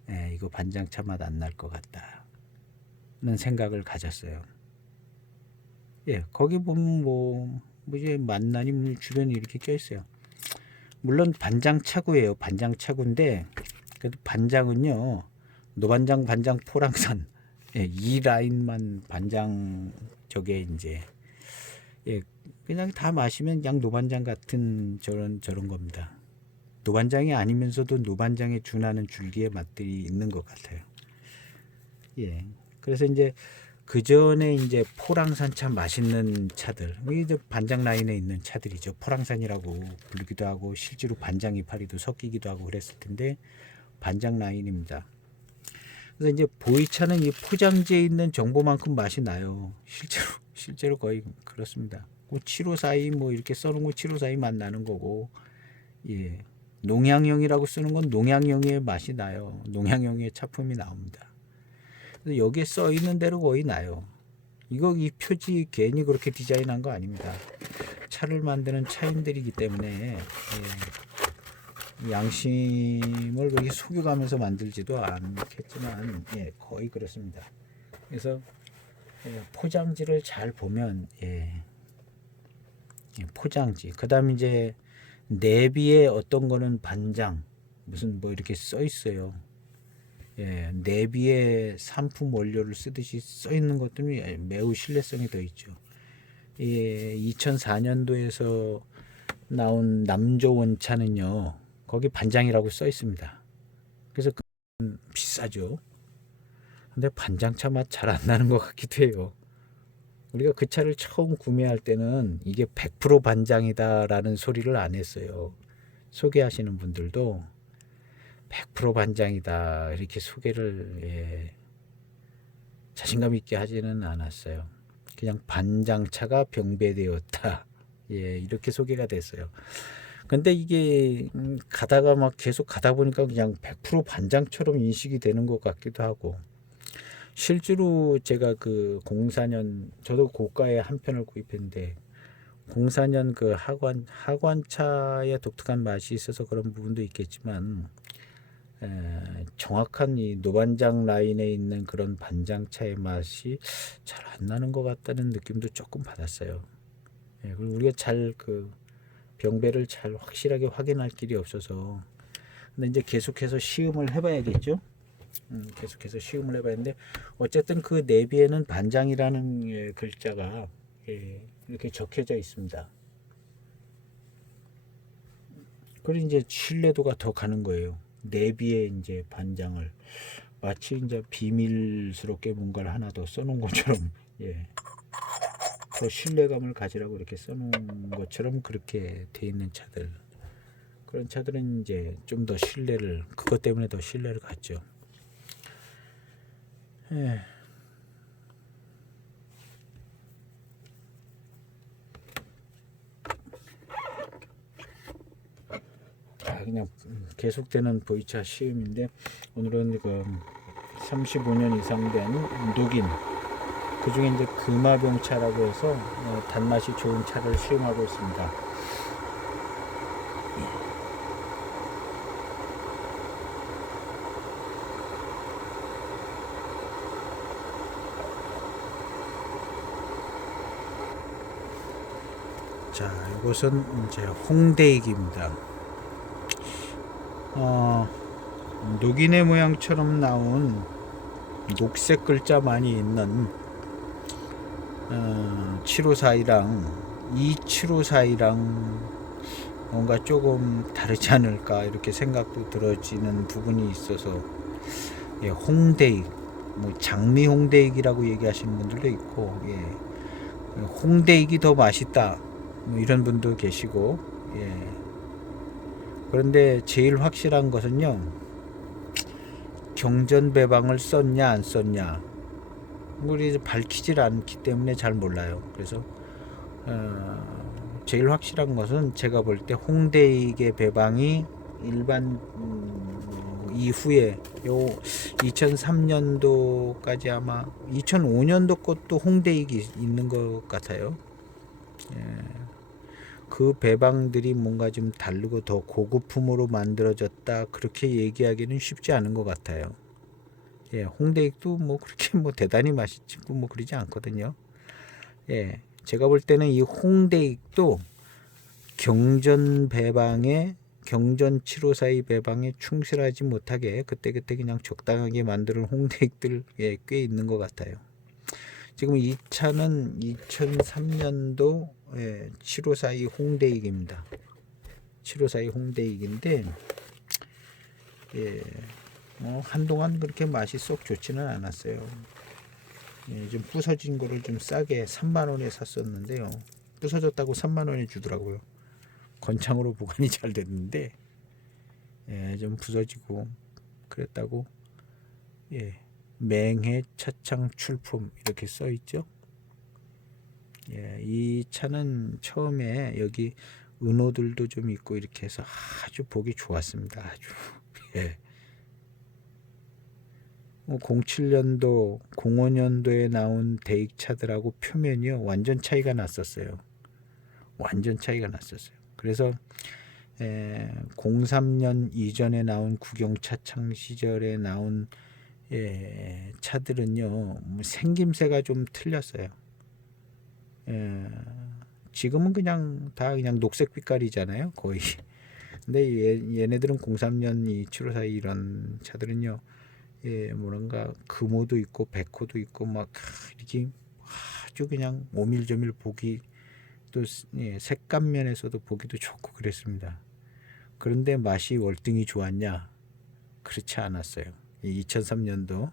예, 이거 반장차 맛 안 날 것 같다는 생각을 가졌어요. 예, 거기 보면 뭐 이제 만나님 주변에 이렇게 껴 있어요. 물론 반장차구예요. 반장차구인데 그래도 반장은요 노반장 반장 포랑산 예, 이 라인만 반장 저게 이제 예, 그냥 다 마시면 그냥 노반장 같은 저런 겁니다. 노반장이 아니면서도 노반장에 준하는 줄기의 맛들이 있는 것 같아요. 예, 그래서 이제 그 전에 이제 포랑산 참 맛있는 차들, 이제 반장 라인에 있는 차들이죠. 포랑산이라고 부르기도 하고 실제로 반장 이파리도 섞이기도 하고 그랬을 텐데 반장 라인입니다. 그래서 이제 보이차는 이 포장지에 있는 정보만큼 맛이 나요. 실제로 거의 그렇습니다. 754이 뭐 이렇게 써놓은 거 754이 맛 나는 거고, 예, 농양형이라고 쓰는 건 농양형의 맛이 나요. 농양형의 차품이 나옵니다. 그래서 여기에 써 있는 대로 거의 나요. 이 표지 괜히 그렇게 디자인한 거 아닙니다. 차를 만드는 차인들이기 때문에 예, 양심을 그렇게 속여가면서 만들지도 않겠지만 거의 그렇습니다. 그래서 포장지를 잘 보면 포장지, 그다음 이제 내비에 어떤 거는 반장 무슨 뭐 이렇게 써 있어요. 내비에 상품 원료를 쓰듯이 써 있는 것들이 매우 신뢰성이 더 있죠. 2004년도에서 나온 남조 원차는요, 거기 반장이라고 써 있습니다. 그래서 비싸죠. 근데 반장차 맛 잘 안 나는 것 같기도 해요. 우리가 그 차를 처음 구매할 때는 이게 100% 반장이다라는 소리를 안 했어요. 소개하시는 분들도 100% 반장이다 이렇게 소개를 자신감 있게 하지는 않았어요. 그냥 반장차가 병배되었다 이렇게 소개가 됐어요. 근데 이게 가다가 막 계속 가다 보니까 그냥 100% 반장처럼 인식이 되는 것 같기도 하고, 실제로 제가 그 04년 저도 고가의 한 편을 구입했는데 04년 그 하관차의 독특한 맛이 있어서 그런 부분도 있겠지만 정확한 이 노반장 라인에 있는 그런 반장차의 맛이 잘 안 나는 것 같다는 느낌도 조금 받았어요. 그리고 우리가 잘 그 병배를 잘 확실하게 확인할 길이 없어서, 근데 이제 계속해서 시음을 해봐야겠죠. 계속해서 시음을 해봤는데 어쨌든 그 내비에는 반장이라는 글자가 이렇게 적혀져 있습니다. 그리고 이제 신뢰도가 더 가는 거예요. 내비에 이제 반장을 마치 이제 비밀스럽게 뭔가를 하나 더 써놓은 것처럼 더 신뢰감을 가지라고 이렇게 써놓은 것처럼 그렇게 돼 있는 차들, 그런 차들은 이제 좀 더 신뢰를, 그것 때문에 더 신뢰를 갖죠. 그냥 계속되는 보이차 시음인데, 오늘은 그 35년 이상 된 녹인, 그 중에 이제 금화병차라고 해서 단맛이 좋은 차를 시음하고 있습니다. 자, 이것은 이제 홍대익입니다. 녹인의 모양처럼 나온 녹색 글자 많이 있는 7542랑 2754랑 뭔가 조금 다르지 않을까 이렇게 생각도 들어지는 부분이 있어서, 홍대익, 뭐 장미 홍대익이라고 얘기하시는 분들도 있고, 홍대익이 더 맛있다 뭐 이런 분도 계시고, 그런데 제일 확실한 것은요, 경전 배방을 썼냐 안 썼냐 우리 밝히질 않기 때문에 잘 몰라요. 그래서 제일 확실한 것은 제가 볼 때 홍대익의 배방이 일반 이후에 요 2003년도까지 아마 2005년도 것도 홍대익이 있는 것 같아요. 그 배방들이 뭔가 좀 다르고 더 고급품으로 만들어졌다 그렇게 얘기하기는 쉽지 않은 것 같아요. 홍대익도 뭐 그렇게 뭐 대단히 맛있고 뭐 그러지 않거든요. 제가 볼 때는 이 홍대익도 경전 배방에, 경전 7542 배방에 충실하지 못하게 그때그때 그냥 적당하게 만드는 홍대익들 꽤 있는 것 같아요. 지금 이 차는 2003년도 7542 홍대익입니다. 7542 홍대익인데 한동안 그렇게 맛이 썩 좋지는 않았어요. 좀 부서진 거를 좀 싸게 3만원에 샀었는데요. 부서졌다고 3만원에 주더라고요. 건창으로 보관이 잘 됐는데 좀 부서지고 그랬다고. 맹해 차창 출품 이렇게 써 있죠. 이 차는 처음에 여기 은호들도 좀 있고 이렇게 해서 아주 보기 좋았습니다. 아주 07년도 05년도에 나온 대익차들하고 표면이요 완전 차이가 났었어요. 완전 차이가 났었어요. 그래서 03년 이전에 나온 국영차 창 시절에 나온 차들은요, 뭐 생김새가 좀 틀렸어요. 지금은 그냥 다 그냥 녹색 빛깔이잖아요, 거의. 근데 얘네들은 03년 이 7542 이런 차들은요, 뭐랄까 금호도 있고 백호도 있고 막 이렇게 아주 그냥 오밀조밀 보기 또 색감 면에서도 보기도 좋고 그랬습니다. 그런데 맛이 월등히 좋았냐? 그렇지 않았어요. 2003년도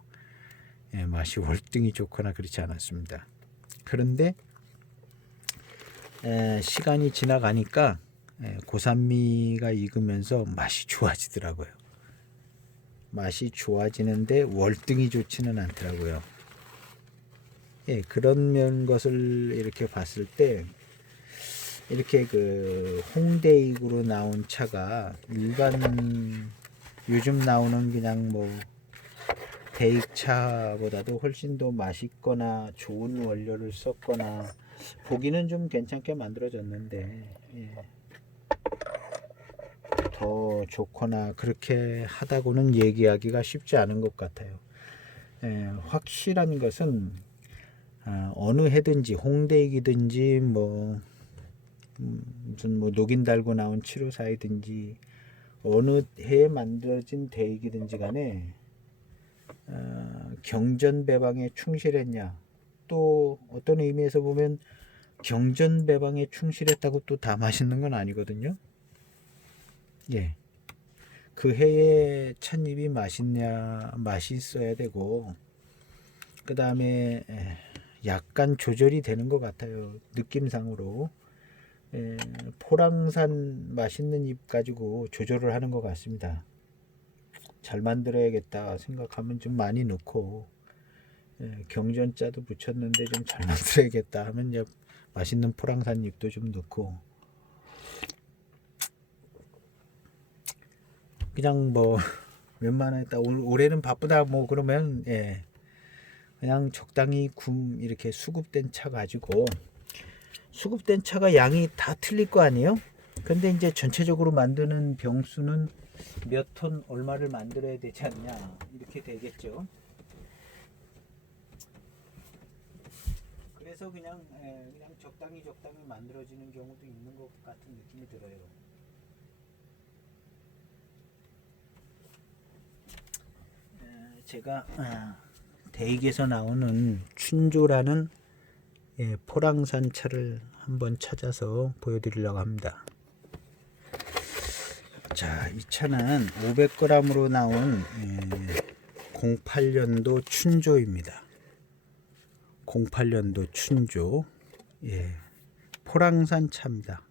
맛이 월등히 좋거나 그렇지 않았습니다. 그런데 시간이 지나가니까 고산미가 익으면서 맛이 좋아지더라고요. 맛이 좋아지는데 월등히 좋지는 않더라고요. 그런 것을 이렇게 봤을 때 이렇게 그 홍대익으로 나온 차가 일반 요즘 나오는 그냥 뭐 대익차보다도 훨씬 더 맛있거나 좋은 원료를 썼거나 보기는 좀 괜찮게 만들어졌는데 더 좋거나 그렇게 하다고는 얘기하기가 쉽지 않은 것 같아요. 확실한 것은 어느 해든지 홍대익이든지 뭐 무슨 뭐 녹인 달고 나온 7542든지 어느 해에 만들어진 대익이든지 간에 경전 배방에 충실했냐, 또 어떤 의미에서 보면 경전 배방에 충실했다고 또 다 맛있는 건 아니거든요. 그 해에 찻잎이 맛있어야 되고, 그 다음에 약간 조절이 되는 것 같아요, 느낌상으로. 포랑산 맛있는 잎 가지고 조절을 하는 것 같습니다. 잘 만들어야겠다 생각하면 좀 많이 넣고, 경전자도 붙였는데 좀 잘 만들어야겠다 하면 이제 맛있는 포랑산 잎도 좀 넣고, 그냥 뭐 웬만하다 올해는 바쁘다 뭐 그러면 그냥 적당히 이렇게 수급된 차 가지고, 수급된 차가 양이 다 틀릴 거 아니에요? 근데 이제 전체적으로 만드는 병수는 몇 톤 얼마를 만들어야 되지 않냐 이렇게 되겠죠. 그래서 그냥 적당히 만들어지는 경우도 있는 것 같은 느낌이 들어요. 제가 대익에서 나오는 춘조라는 포랑산 차를 한번 찾아서 보여드리려고 합니다. 자, 이 차는 500g으로 나온 08년도 춘조입니다. 08년도 춘조, 포랑산 차입니다.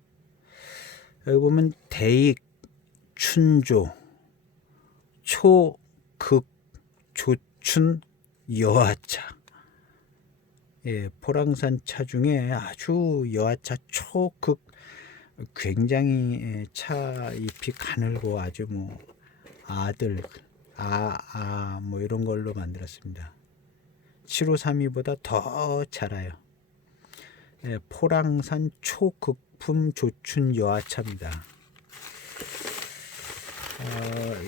여기 보면 대익, 춘조, 초극, 조춘, 여하차. 포랑산 차 중에 아주 여하차 초극, 굉장히 차 잎이 가늘고 아주 뭐 아들, 뭐 이런 걸로 만들었습니다. 7532보다 더 자라요. 포랑산 초극품 조춘 여하차입니다.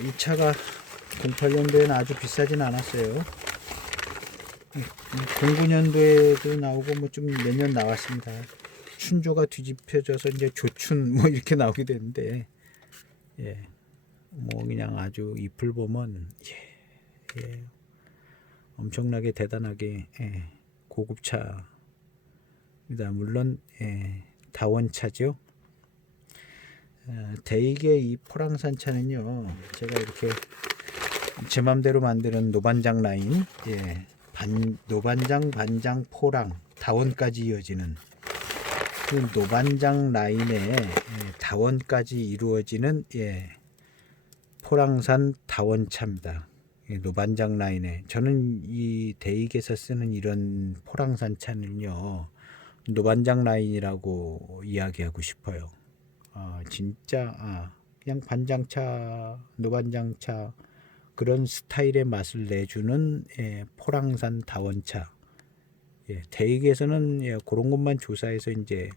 이 차가 08년도에는 아주 비싸진 않았어요. 09년도에도 나오고 뭐 좀 몇 년 나왔습니다. 춘조가 뒤집혀져서 이제 조춘 뭐 이렇게 나오게 되는데, 뭐 그냥 아주 잎을 보면 엄청나게 대단하게 고급차입니다. 물론 다원차죠. 대익의 이 포랑산 차는요, 제가 이렇게 제 맘대로 만드는 노반장 라인, 노반장, 반장, 포랑, 다원까지 이어지는 그 노반장 라인에 다원까지 이루어지는 포랑산 다원차입니다. 노반장 라인에 저는 이 대익에서 쓰는 이런 포랑산 차는요, 노반장 라인이라고 이야기하고 싶어요. 진짜 그냥 반장차, 노반장차 그런 스타일의 맛을 내주는 포랑산 다원차. 대익에서는 그런 것만 조사해서 이제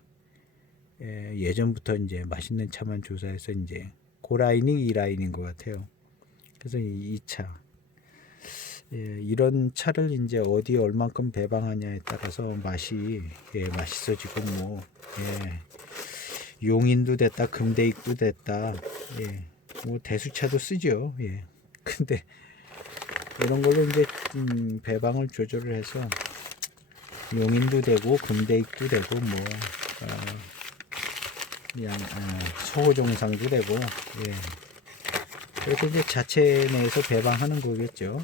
예전부터 이제 맛있는 차만 조사해서 이제 그 라인이 이 라인인 것 같아요. 그래서 이 차, 이런 차를 이제 어디에 얼만큼 배방하냐에 따라서 맛이 맛있어지고 뭐 용인도 됐다 금대익도 됐다 뭐 대수차도 쓰죠. 근데 이런 걸로 이제 배방을 조절을 해서 용인도 되고 금대익도 되고 뭐 그냥 소호종상도 되고 그렇게 이제 자체 내에서 배방하는 거겠죠.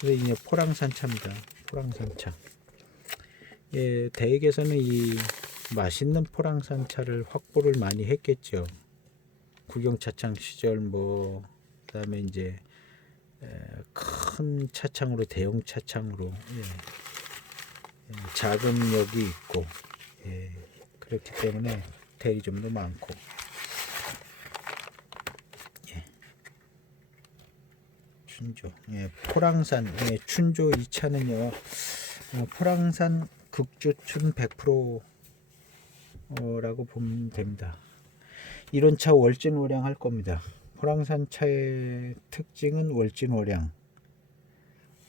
그래서 이제 포랑산차입니다. 포랑산차. 대익에서는 이 맛있는 포랑산차를 확보를 많이 했겠죠. 국영차창 시절 뭐 그다음에 이제 큰 차창으로 대형 차창으로 자금력이 있고 그렇기 때문에 대리점도 많고 춘조 포랑산 춘조 이 차는요 포랑산 극조춘 100%라고 보면 됩니다. 이런 차 월진월양 할 겁니다. 포랑산 차의 특징은 월진월양.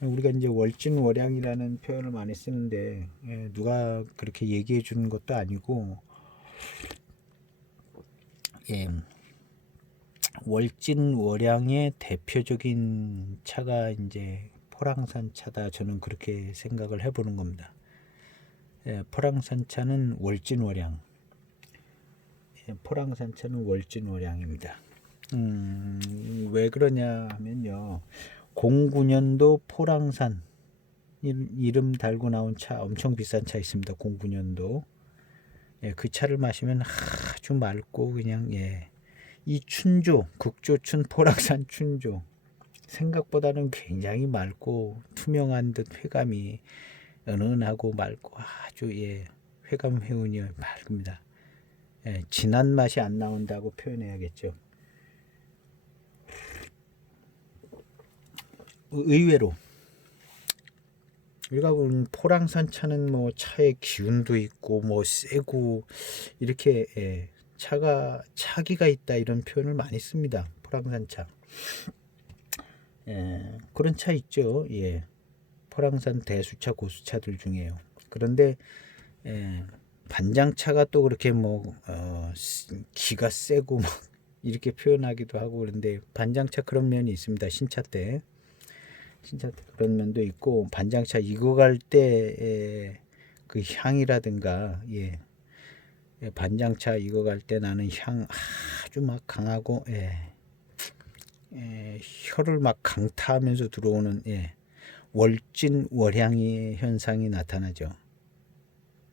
우리가 이제 월진월양이라는 표현을 많이 쓰는데 누가 그렇게 얘기해 주는 것도 아니고 월진월양의 대표적인 차가 이제 포랑산 차다. 저는 그렇게 생각을 해보는 겁니다. 포랑산 차는 월진월양. 포랑산 차는 월진월양입니다. 왜 그러냐 하면요. 09년도 포랑산 이름 달고 나온 차 엄청 비싼 차 있습니다. 09년도 그 차를 마시면 아주 맑고 그냥 이 춘조 극조춘 포랑산 춘조 생각보다는 굉장히 맑고 투명한 듯 회감이 은은하고 맑고 아주 회감 회운이 맑습니다. 진한 맛이 안 나온다고 표현해야겠죠. 의외로 우리가 보는 포랑산 차는 뭐 차의 기운도 있고 뭐 세고 이렇게 차기가 있다 이런 표현을 많이 씁니다. 포랑산 차. 그런 차 있죠. 포랑산 대수차 고수차들 중에요. 그런데 반장차가 또 그렇게 뭐 기가 세고 막 이렇게 표현하기도 하고 그런데 반장차 그런 면이 있습니다. 신차 때 그런 면도 있고 반장차 익어갈 때 그 향이라든가 반장차 익어갈 때 나는 향 아주 막 강하고 혀를 막 강타하면서 들어오는 월진월향의 현상이 나타나죠.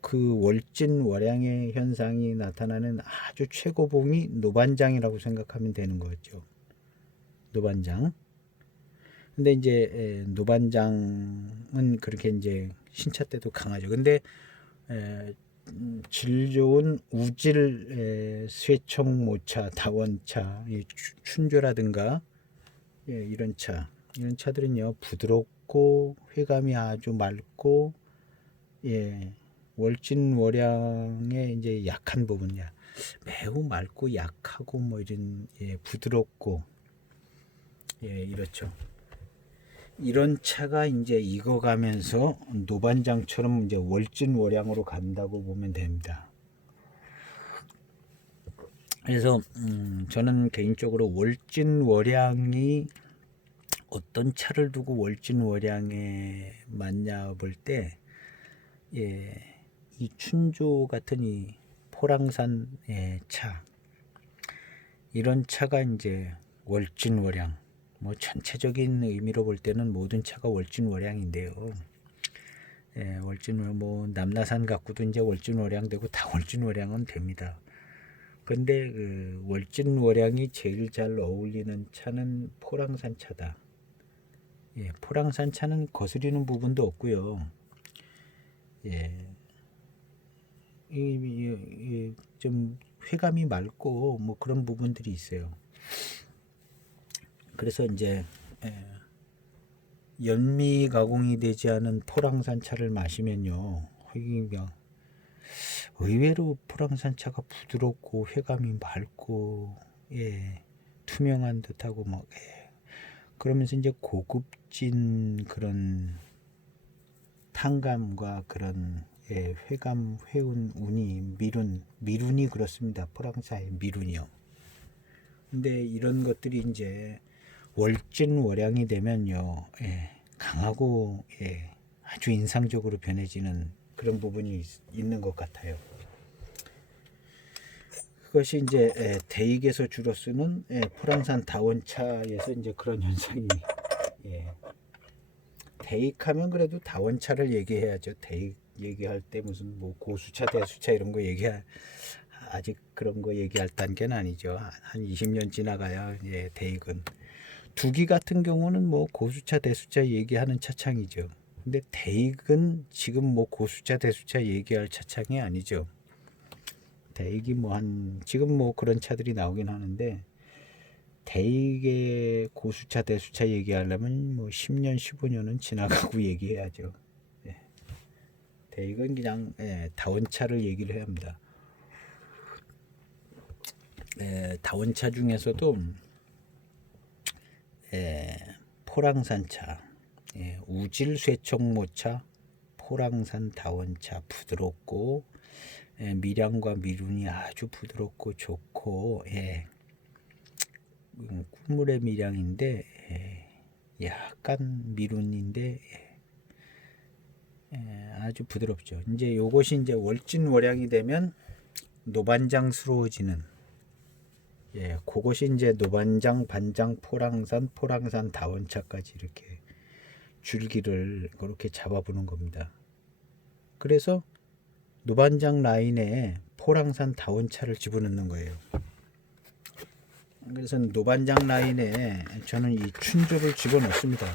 그 월진월향의 현상이 나타나는 아주 최고봉이 노반장이라고 생각하면 되는 거죠. 노반장. 근데 이제 노반장은 그렇게 이제 신차 때도 강하죠. 근데 질 좋은 우질 쇠청모차, 다원차, 춘조라든가 이런 차들은요 부드럽고 회감이 아주 맑고 월진월양의 이제 약한 부분이야. 매우 맑고 약하고 뭐 이런 부드럽고 이렇죠. 이런 차가 이제 익어가면서 노반장처럼 이제 월진월양으로 간다고 보면 됩니다. 그래서 저는 개인적으로 월진월양이 어떤 차를 두고 월진월양에 맞냐 볼 때 이 춘조 같은 이 포랑산 차 이런 차가 이제 월진월양 뭐 전체적인 의미로 볼 때는 모든 차가 월진월양인데요. 월진월 뭐 남나산 갖고도 이제 월진월양되고 다 월진월양은 됩니다. 근데 그 월진월양이 제일 잘 어울리는 차는 포랑산 차다. 포랑산 차는 거스리는 부분도 없고요. 좀 회감이 맑고 뭐 그런 부분들이 있어요. 그래서 이제 연미 가공이 되지 않은 포랑산 차를 마시면요, 의외로 포랑산차가 부드럽고 회감이 맑고 투명한 듯하고 막 그러면서 이제 고급진 그런 탕감과 그런 회감, 회운, 운이 미룬이 그렇습니다. 포랑사의 미룬이요. 근데 이런 것들이 이제 월진월양이 되면요, 강하고 아주 인상적으로 변해지는 그런 부분이 있는 것 같아요. 그것이 이제 대익에서 주로 쓰는 포랑산 다원차에서 이제 그런 현상이 대익하면 그래도 다원차를 얘기해야죠. 대익 얘기할 때 무슨 뭐 고수차 대수차 이런 거 아직 그런 거 얘기할 단계는 아니죠. 한 20년 지나가야 대익은 두기 같은 경우는 뭐 고수차 대수차 얘기하는 차창이죠. 근데 대익은 지금 뭐 고수차 대수차 얘기할 차창이 아니죠. 대익이 지금 뭐 그런 차들이 나오긴 하는데 대익의 고수차 대수차 얘기하려면 뭐 10년 15년은 지나가고 얘기해야죠. 대익은 그냥 다원차를 얘기를 해야 합니다. 다원차 중에서도 포랑산차, 우질 쇠청모차, 포랑산 다원차 부드럽고 미량과 미룬이 아주 부드럽고 좋고 꿀물의 미량인데 약간 미룬인데 아주 부드럽죠. 이제 요것이 이제 월진월양이 되면 노반장스러워지는 그것이 이제 노반장, 반장, 포랑산 다원차까지 이렇게 줄기를 그렇게 잡아보는 겁니다. 그래서 노반장 라인에 포랑산 다원차를 집어넣는 거예요. 그래서 노반장 라인에 저는 이 춘조를 집어넣습니다.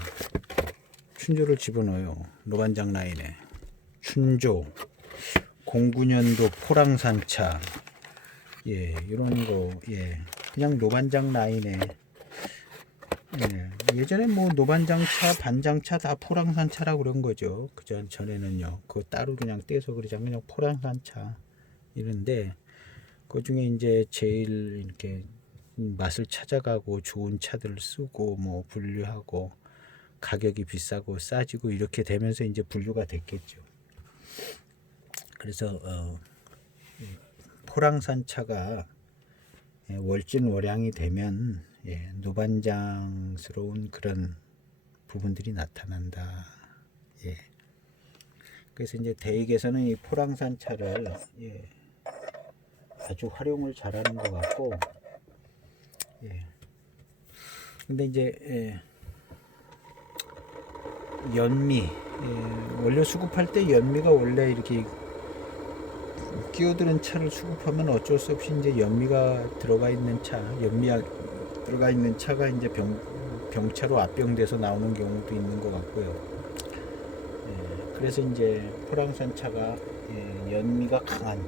춘조를 집어넣어요. 노반장 라인에 춘조 09년도 포랑산차 이런 거 그냥 노반장 라인에 예전에 뭐 노반장차, 반장차 다 포랑산차라고 그런 거죠. 그 전에는요. 그거 따로 그냥 떼서 그러지 않고 그냥 포랑산차 이런데 그 중에 이제 제일 이렇게 맛을 찾아가고 좋은 차들을 쓰고 뭐 분류하고 가격이 비싸고 싸지고 이렇게 되면서 이제 분류가 됐겠죠. 그래서 포랑산차가 월진월양이 되면 노반장스러운 그런 부분들이 나타난다. 그래서 이제 대익에서는 이 포랑산차를 아주 활용을 잘하는 것 같고, 근데 이제 연미 원료 수급할 때 연미가 원래 이렇게 끼어드는 차를 수급하면 어쩔 수 없이 이제 연미가 들어가 있는 차가 이제 병차로 압병돼서 나오는 경우도 있는 것 같고요. 그래서 이제 포랑산 차가 연미가 강한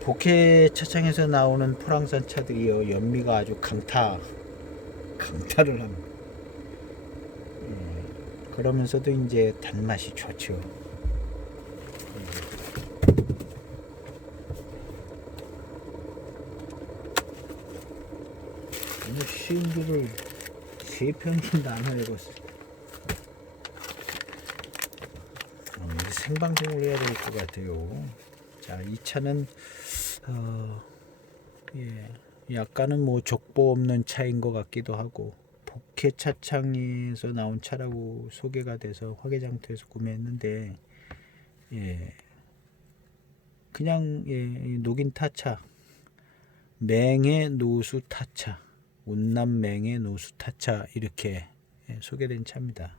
복해 차창에서 나오는 포랑산 차들이요 연미가 아주 강타를 합니다. 그러면서도 이제 단맛이 좋죠. 시음기를 3편이 나눠해봤어요. 생방송을 해야 될 것 같아요. 자, 이 차는 약간은 뭐 족보 없는 차인 것 같기도 하고 복해 차창에서 나온 차라고 소개가 돼서 화개장터에서 구매했는데 그냥 녹인 타차, 맹의 노수 타차, 운남 맹의 노수 타차 이렇게 소개된 차입니다.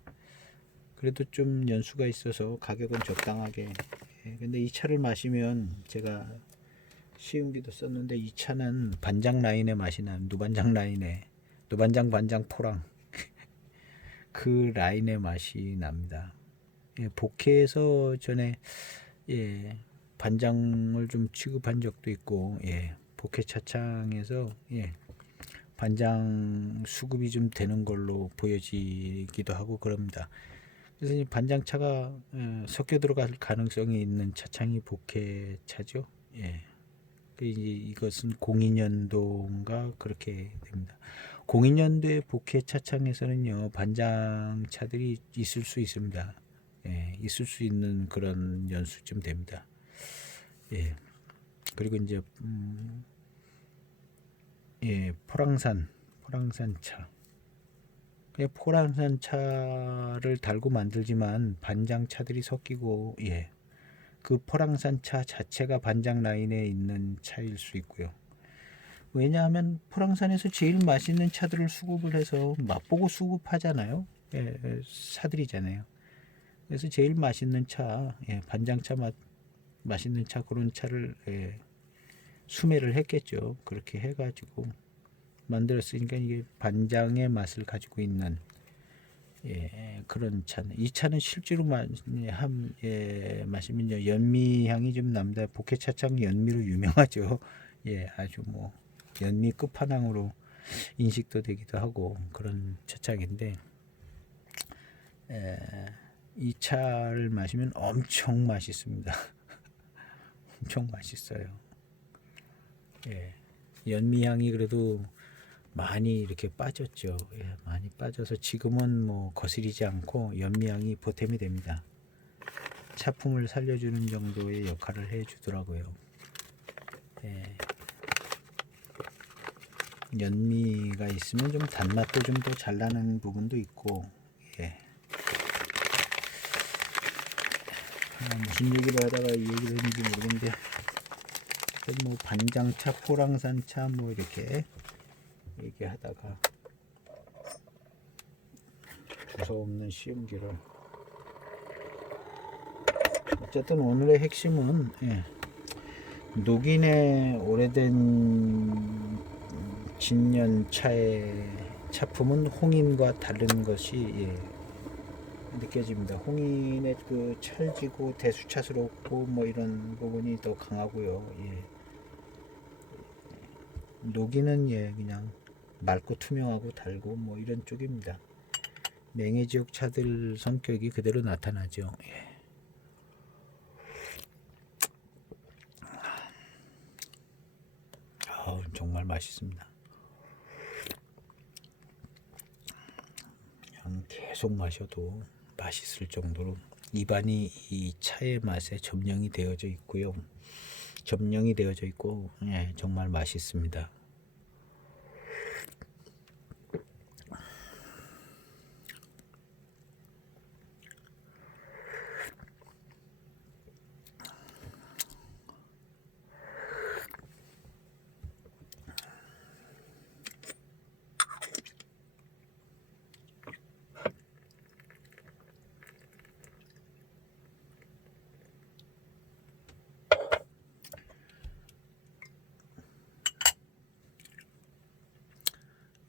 그래도 좀 연수가 있어서 가격은 적당하게. 근데 이 차를 마시면 제가 시음기도 썼는데 이 차는 반장 라인의 맛이 나는 노반장 라인의 노반장 반장 포랑 그 라인의 맛이 납니다. 복해에서 전에 반장을 좀 취급한 적도 있고 복해 차창에서 반장 수급이 좀 되는 걸로 보여지기도 하고 그럽니다. 그래서 반장차가 섞여 들어갈 가능성이 있는 차창이 복해 차죠. 예. 그 이제 이것은 02년도인가 그렇게 됩니다. 02년도에 복회 차창에서는요 반장차들이 있을 수 있습니다. 예, 있을 수 있는 그런 연수쯤 됩니다. 예. 그리고 이제 예, 포랑산 차. 그냥 포랑산 차를 달고 만들지만 반장 차들이 섞이고 예. 그 포랑산 차 자체가 반장 라인에 있는 차일 수 있고요. 왜냐하면 포랑산에서 제일 맛있는 차들을 수급을 해서 맛보고 수급하잖아요. 예, 사들이잖아요. 그래서 제일 맛있는 차, 예, 반장차 맛있는 차 그런 차를 예, 수매를 했겠죠. 그렇게 해가지고 만들었으니까 이게 반장의 맛을 가지고 있는 예, 그런 차는 이 차는 실제로 마시면요 연미 향이 좀 납니다. 복해차창 연미로 유명하죠. 예, 아주 뭐 연미 끝판왕으로 인식도 되기도 하고 그런 차창인데 이 차를 마시면 엄청 맛있습니다. 엄청 맛있어요. 예, 연미 향이 그래도 많이 이렇게 빠졌죠. 예, 많이 빠져서 지금은 뭐 거스리지 않고 연미향이 보탬이 됩니다. 차품을 살려주는 정도의 역할을 해주더라고요. 예, 연미가 있으면 좀 단맛도 좀 더 잘 나는 부분도 있고, 예. 무슨 얘기를 하다가 이 얘기를 했는지 모르겠는데, 뭐 반장차, 포랑산차 뭐 이렇게 얘기하다가 두서없는 시음기를 어쨌든 오늘의 핵심은 예, 녹인의 오래된 진년차의 차품은 홍인과 다른 것이 예, 느껴집니다. 홍인의 그 찰지고 대수차스럽고 뭐 이런 부분이 더 강하고요. 예. 녹인은 예 그냥 맑고 투명하고 달고 뭐 이런 쪽입니다. 맹해 지역 차들 성격이 그대로 나타나죠. 예. 정말 맛있습니다. 그냥 계속 마셔도 맛있을 정도로 입안이 이 차의 맛에 점령이 되어져 있고요. 점령이 되어져 있고 예, 정말 맛있습니다.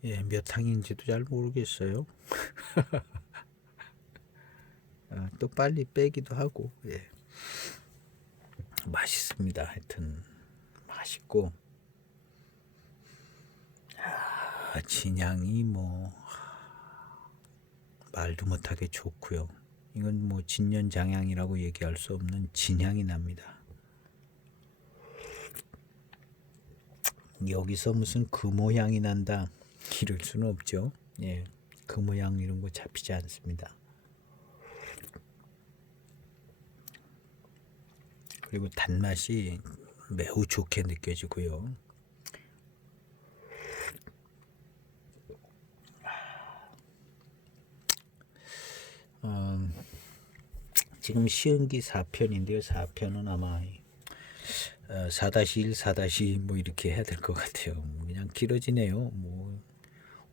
예, 몇 항인지도 잘 모르겠어요. 또 빨리 빼기도 하고 예. 맛있습니다. 하여튼 맛있고 진향이 뭐 말도 못하게 좋고요. 이건 뭐 진년장향이라고 얘기할 수 없는 진향이 납니다. 여기서 무슨 금오향이 난다 이럴 수는 없죠. 예, 금오향 이런 거 잡히지 않습니다. 그리고 단맛이 매우 좋게 느껴지고요. 지금 시은기 4편인데요. 4편은 아마 4-1, 4- 뭐 이렇게 해야 될 것 같아요. 그냥 길어지네요. 뭐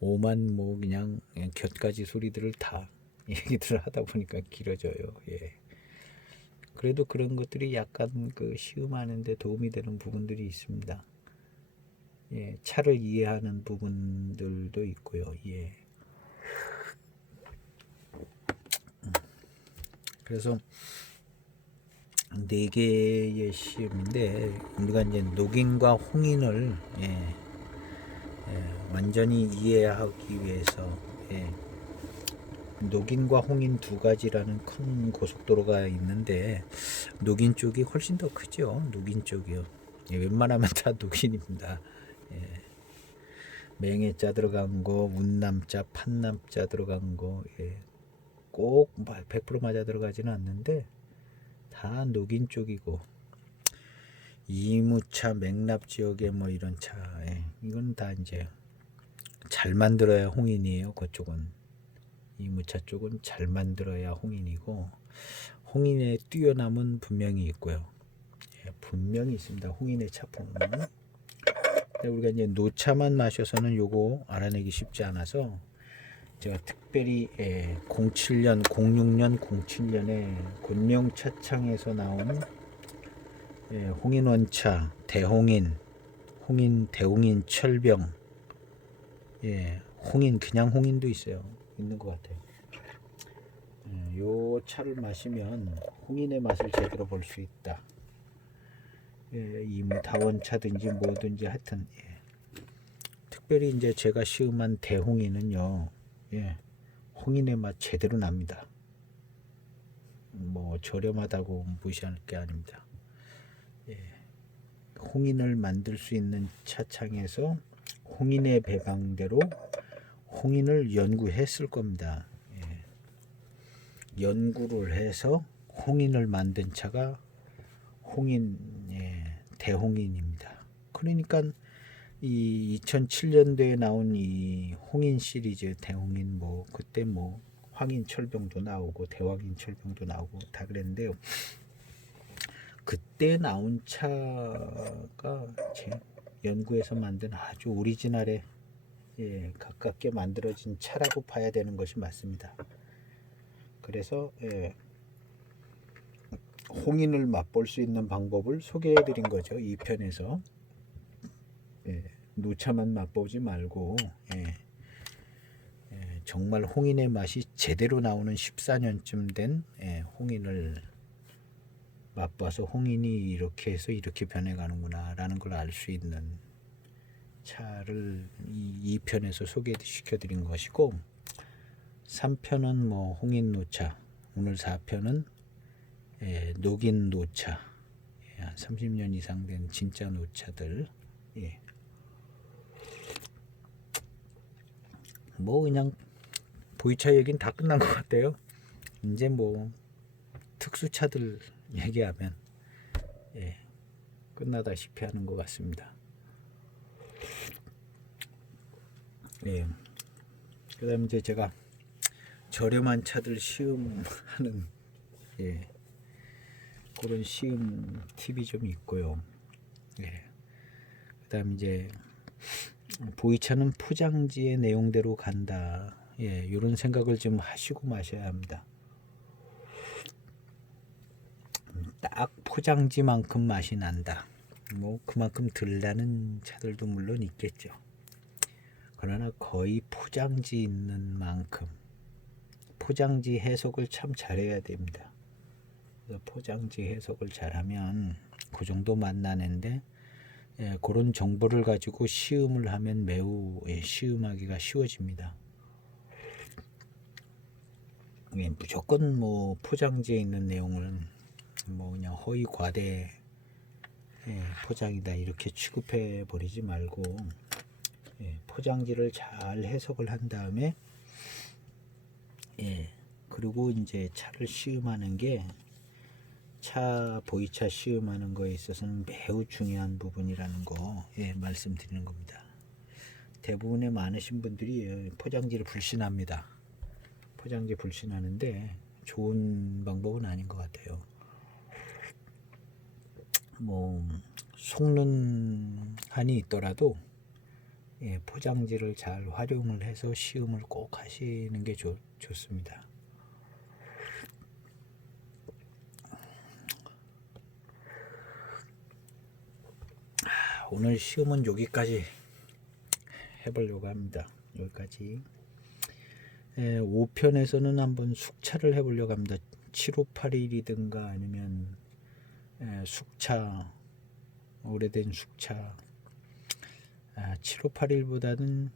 5만 뭐 그냥 곁가지 소리들을 다 얘기들을 하다 보니까 길어져요. 예. 그래도 그런 것들이 약간 그 시음하는데 도움이 되는 부분들이 있습니다. 예, 차를 이해하는 부분들도 있고요. 예. 그래서 4개의 시음인데 우리가 이제 녹인과 홍인을 완전히 이해하기 위해서 녹인과 홍인 두 가지라는 큰 고속도로가 있는데 녹인 쪽이 훨씬 더 크죠. 녹인 쪽이요. 웬만하면 다 녹인입니다. 예. 맹해자 들어간 거, 운남자, 판남자 들어간 거, 꼭 100% 맞아 들어가지는 않는데 다 녹인 쪽이고, 이무차, 맥납 지역에 뭐 이런 차, 이건 다 이제 잘 만들어야 홍인이에요. 그쪽은 이무차 쪽은 잘 만들어야 홍인이고, 홍인의 뛰어남은 분명히 있고요. 분명히 있습니다. 홍인의 차품은. 우리가 이제 노차만 마셔서는 요거 알아내기 쉽지 않아서 제가 특별히 07년, 06년, 07년에 곤명 차창에서 나온 홍인 원차, 대홍인, 홍인, 대홍인, 철병, 홍인, 그냥 홍인도 있어요. 있는 것 같아요. 요 차를 마시면 홍인의 맛을 제대로 볼 수 있다. 이 다원차든지 뭐든지 하여튼, 특별히 이제 제가 시음한 대홍인은요, 홍인의 맛 제대로 납니다. 뭐 저렴하다고 무시할 게 아닙니다. 홍인을 만들 수 있는 차창에서 홍인의 배방대로 홍인을 연구했을 겁니다. 연구를 해서 홍인을 만든 차가 홍인, 대홍인입니다. 그러니까 이 2007년도에 나온 이 홍인 시리즈 대홍인, 뭐 그때 뭐 황인 철병도 나오고 대황인 철병도 나오고 다 그랬는데요. 그때 나온 차가 제 연구해서 만든 아주 오리지널에 가깝게 만들어진 차라고 봐야 되는 것이 맞습니다. 그래서 홍인을 맛볼 수 있는 방법을 소개해 드린 거죠. 이 편에서. 노차만 맛보지 말고 정말 홍인의 맛이 제대로 나오는 14년쯤 된 홍인을 맛봐서 홍인이 이렇게 해서 이렇게 변해가는구나 라는 걸 알 수 있는 차를 이 2편에서 소개시켜 드린 것이고, 3편은 뭐 홍인 노차, 오늘 4편은 녹인 노차, 30년 이상 된 진짜 노차들. 뭐 그냥 보이차 얘기는 다 끝난 것 같아요. 이제 뭐 특수차들 얘기하면 끝나다시피 하는 것 같습니다. 그 다음 이제 제가 저렴한 차들 시음하는 그런 시음 팁이 좀 있고요. 그 다음 이제 보이차는 포장지의 내용대로 간다. 이런 생각을 좀 하시고 마셔야 합니다. 딱 포장지만큼 맛이 난다. 뭐 그만큼 덜 나는 차들도 물론 있겠죠. 그러나 거의 포장지 있는 만큼 포장지 해석을 참 잘해야 됩니다. 그래서 포장지 해석을 잘하면 그 정도 맛 나는데, 그런 정보를 가지고 시음을 하면 매우 시음하기가 쉬워집니다. 무조건 뭐 포장지에 있는 내용을 뭐 그냥 허위 과대 포장이다 이렇게 취급해 버리지 말고, 포장지를 잘 해석을 한 다음에 그리고 이제 차를 시음하는 게 보이차 시음하는 거에 있어서는 매우 중요한 부분이라는 거 말씀드리는 겁니다. 대부분의 많으신 분들이 포장지를 불신합니다. 포장지 불신하는데 좋은 방법은 아닌 것 같아요. 뭐 속는 한이 있더라도 포장지를 잘 활용을 해서 시음을 꼭 하시는 게 좋습니다. 오늘 시음은 여기까지 해보려고 합니다. 여기까지. 5편에서는 한번 숙차를 해보려고 합니다. 7581이든가 아니면 숙차, 오래된 숙차. 7581보다는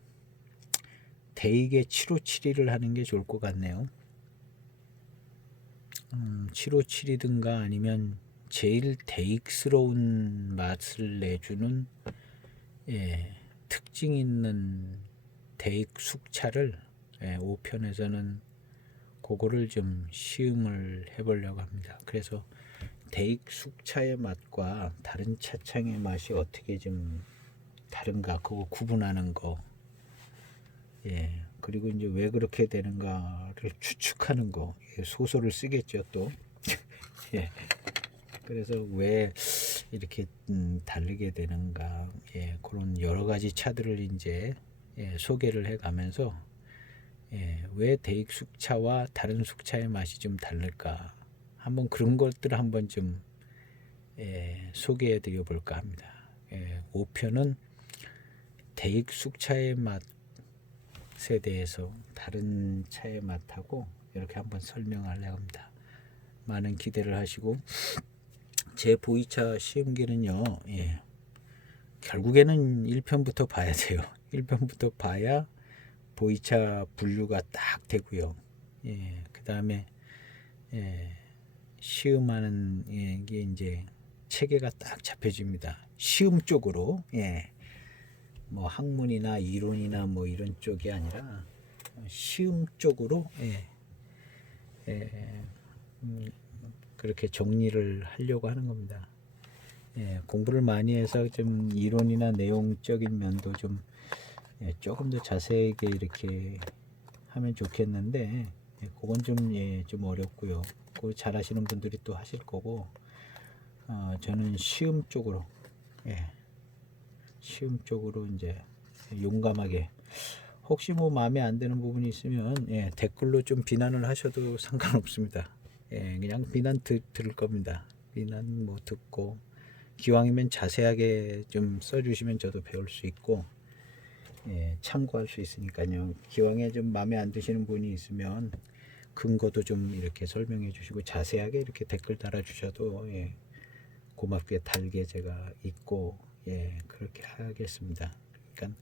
대익의 7571을 하는 게 좋을 것 같네요. 757이든가 아니면 제일 대익스러운 맛을 내주는 특징 있는 대익 숙차를 5편에서는 그거를 좀 시음을 해보려고 합니다. 그래서 대익 숙차의 맛과 다른 차창의 맛이 어떻게 좀 다른가 그거 구분하는 거, 그리고 이제 왜 그렇게 되는가를 추측하는 거, 소설을 쓰겠죠 또. 그래서 왜 이렇게 다르게 되는가, 그런 여러 가지 차들을 이제 소개를 해가면서 왜 대익 숙차와 다른 숙차의 맛이 좀 다를까, 한번 그런 것들을 한번 좀 소개해 드려 볼까 합니다. 5편은 대익 숙차의 맛에 대해서 다른 차의 맛하고 이렇게 한번 설명하려고 합니다. 많은 기대를 하시고, 제 보이차 시음기는요, 결국에는 1편부터 봐야 돼요. 1편부터 봐야 보이차 분류가 딱 되고요. 그 다음에 시음하는 게 이제 체계가 딱 잡혀집니다. 시음 쪽으로, 뭐 학문이나 이론이나 뭐 이런 쪽이 아니라 시음 쪽으로 그렇게 정리를 하려고 하는 겁니다. 공부를 많이 해서 좀 이론이나 내용적인 면도 좀 조금 더 자세하게 이렇게 하면 좋겠는데, 그건 좀 어렵고요. 그거 잘하시는 분들이 또 하실 거고, 저는 시음 쪽으로, 시음 쪽으로 이제 용감하게, 혹시 뭐 마음에 안 드는 부분이 있으면 댓글로 좀 비난을 하셔도 상관없습니다. 그냥 비난 들을 겁니다. 비난 뭐 듣고, 기왕이면 자세하게 좀 써주시면 저도 배울 수 있고, 참고할 수 있으니까요. 기왕에 좀 마음에 안 드시는 분이 있으면 근거도 좀 이렇게 설명해 주시고, 자세하게 이렇게 댓글 달아 주셔도 고맙게 달게 제가 있고, 그렇게 하겠습니다. 그러니까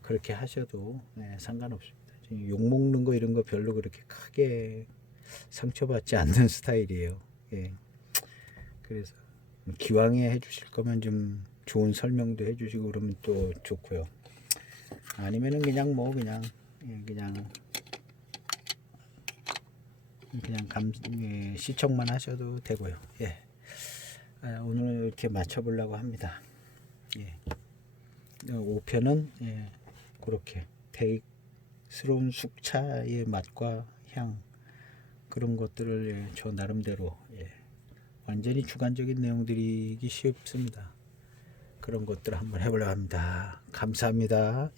그렇게 하셔도 상관없습니다. 욕 먹는 거 이런 거 별로 그렇게 크게 상처받지 않는 스타일이에요. 그래서 기왕에 해주실 거면 좀 좋은 설명도 해주시고 그러면 또 좋고요. 아니면은 그냥 뭐 그냥 시청만 하셔도 되고요. 오늘 이렇게 맞춰보려고 합니다. 5편은 그렇게 대익스러운 숙차의 맛과 향, 그런 것들을 저 나름대로 완전히 주관적인 내용들이기 쉽습니다. 그런 것들을 한번 해보려고 합니다. 감사합니다.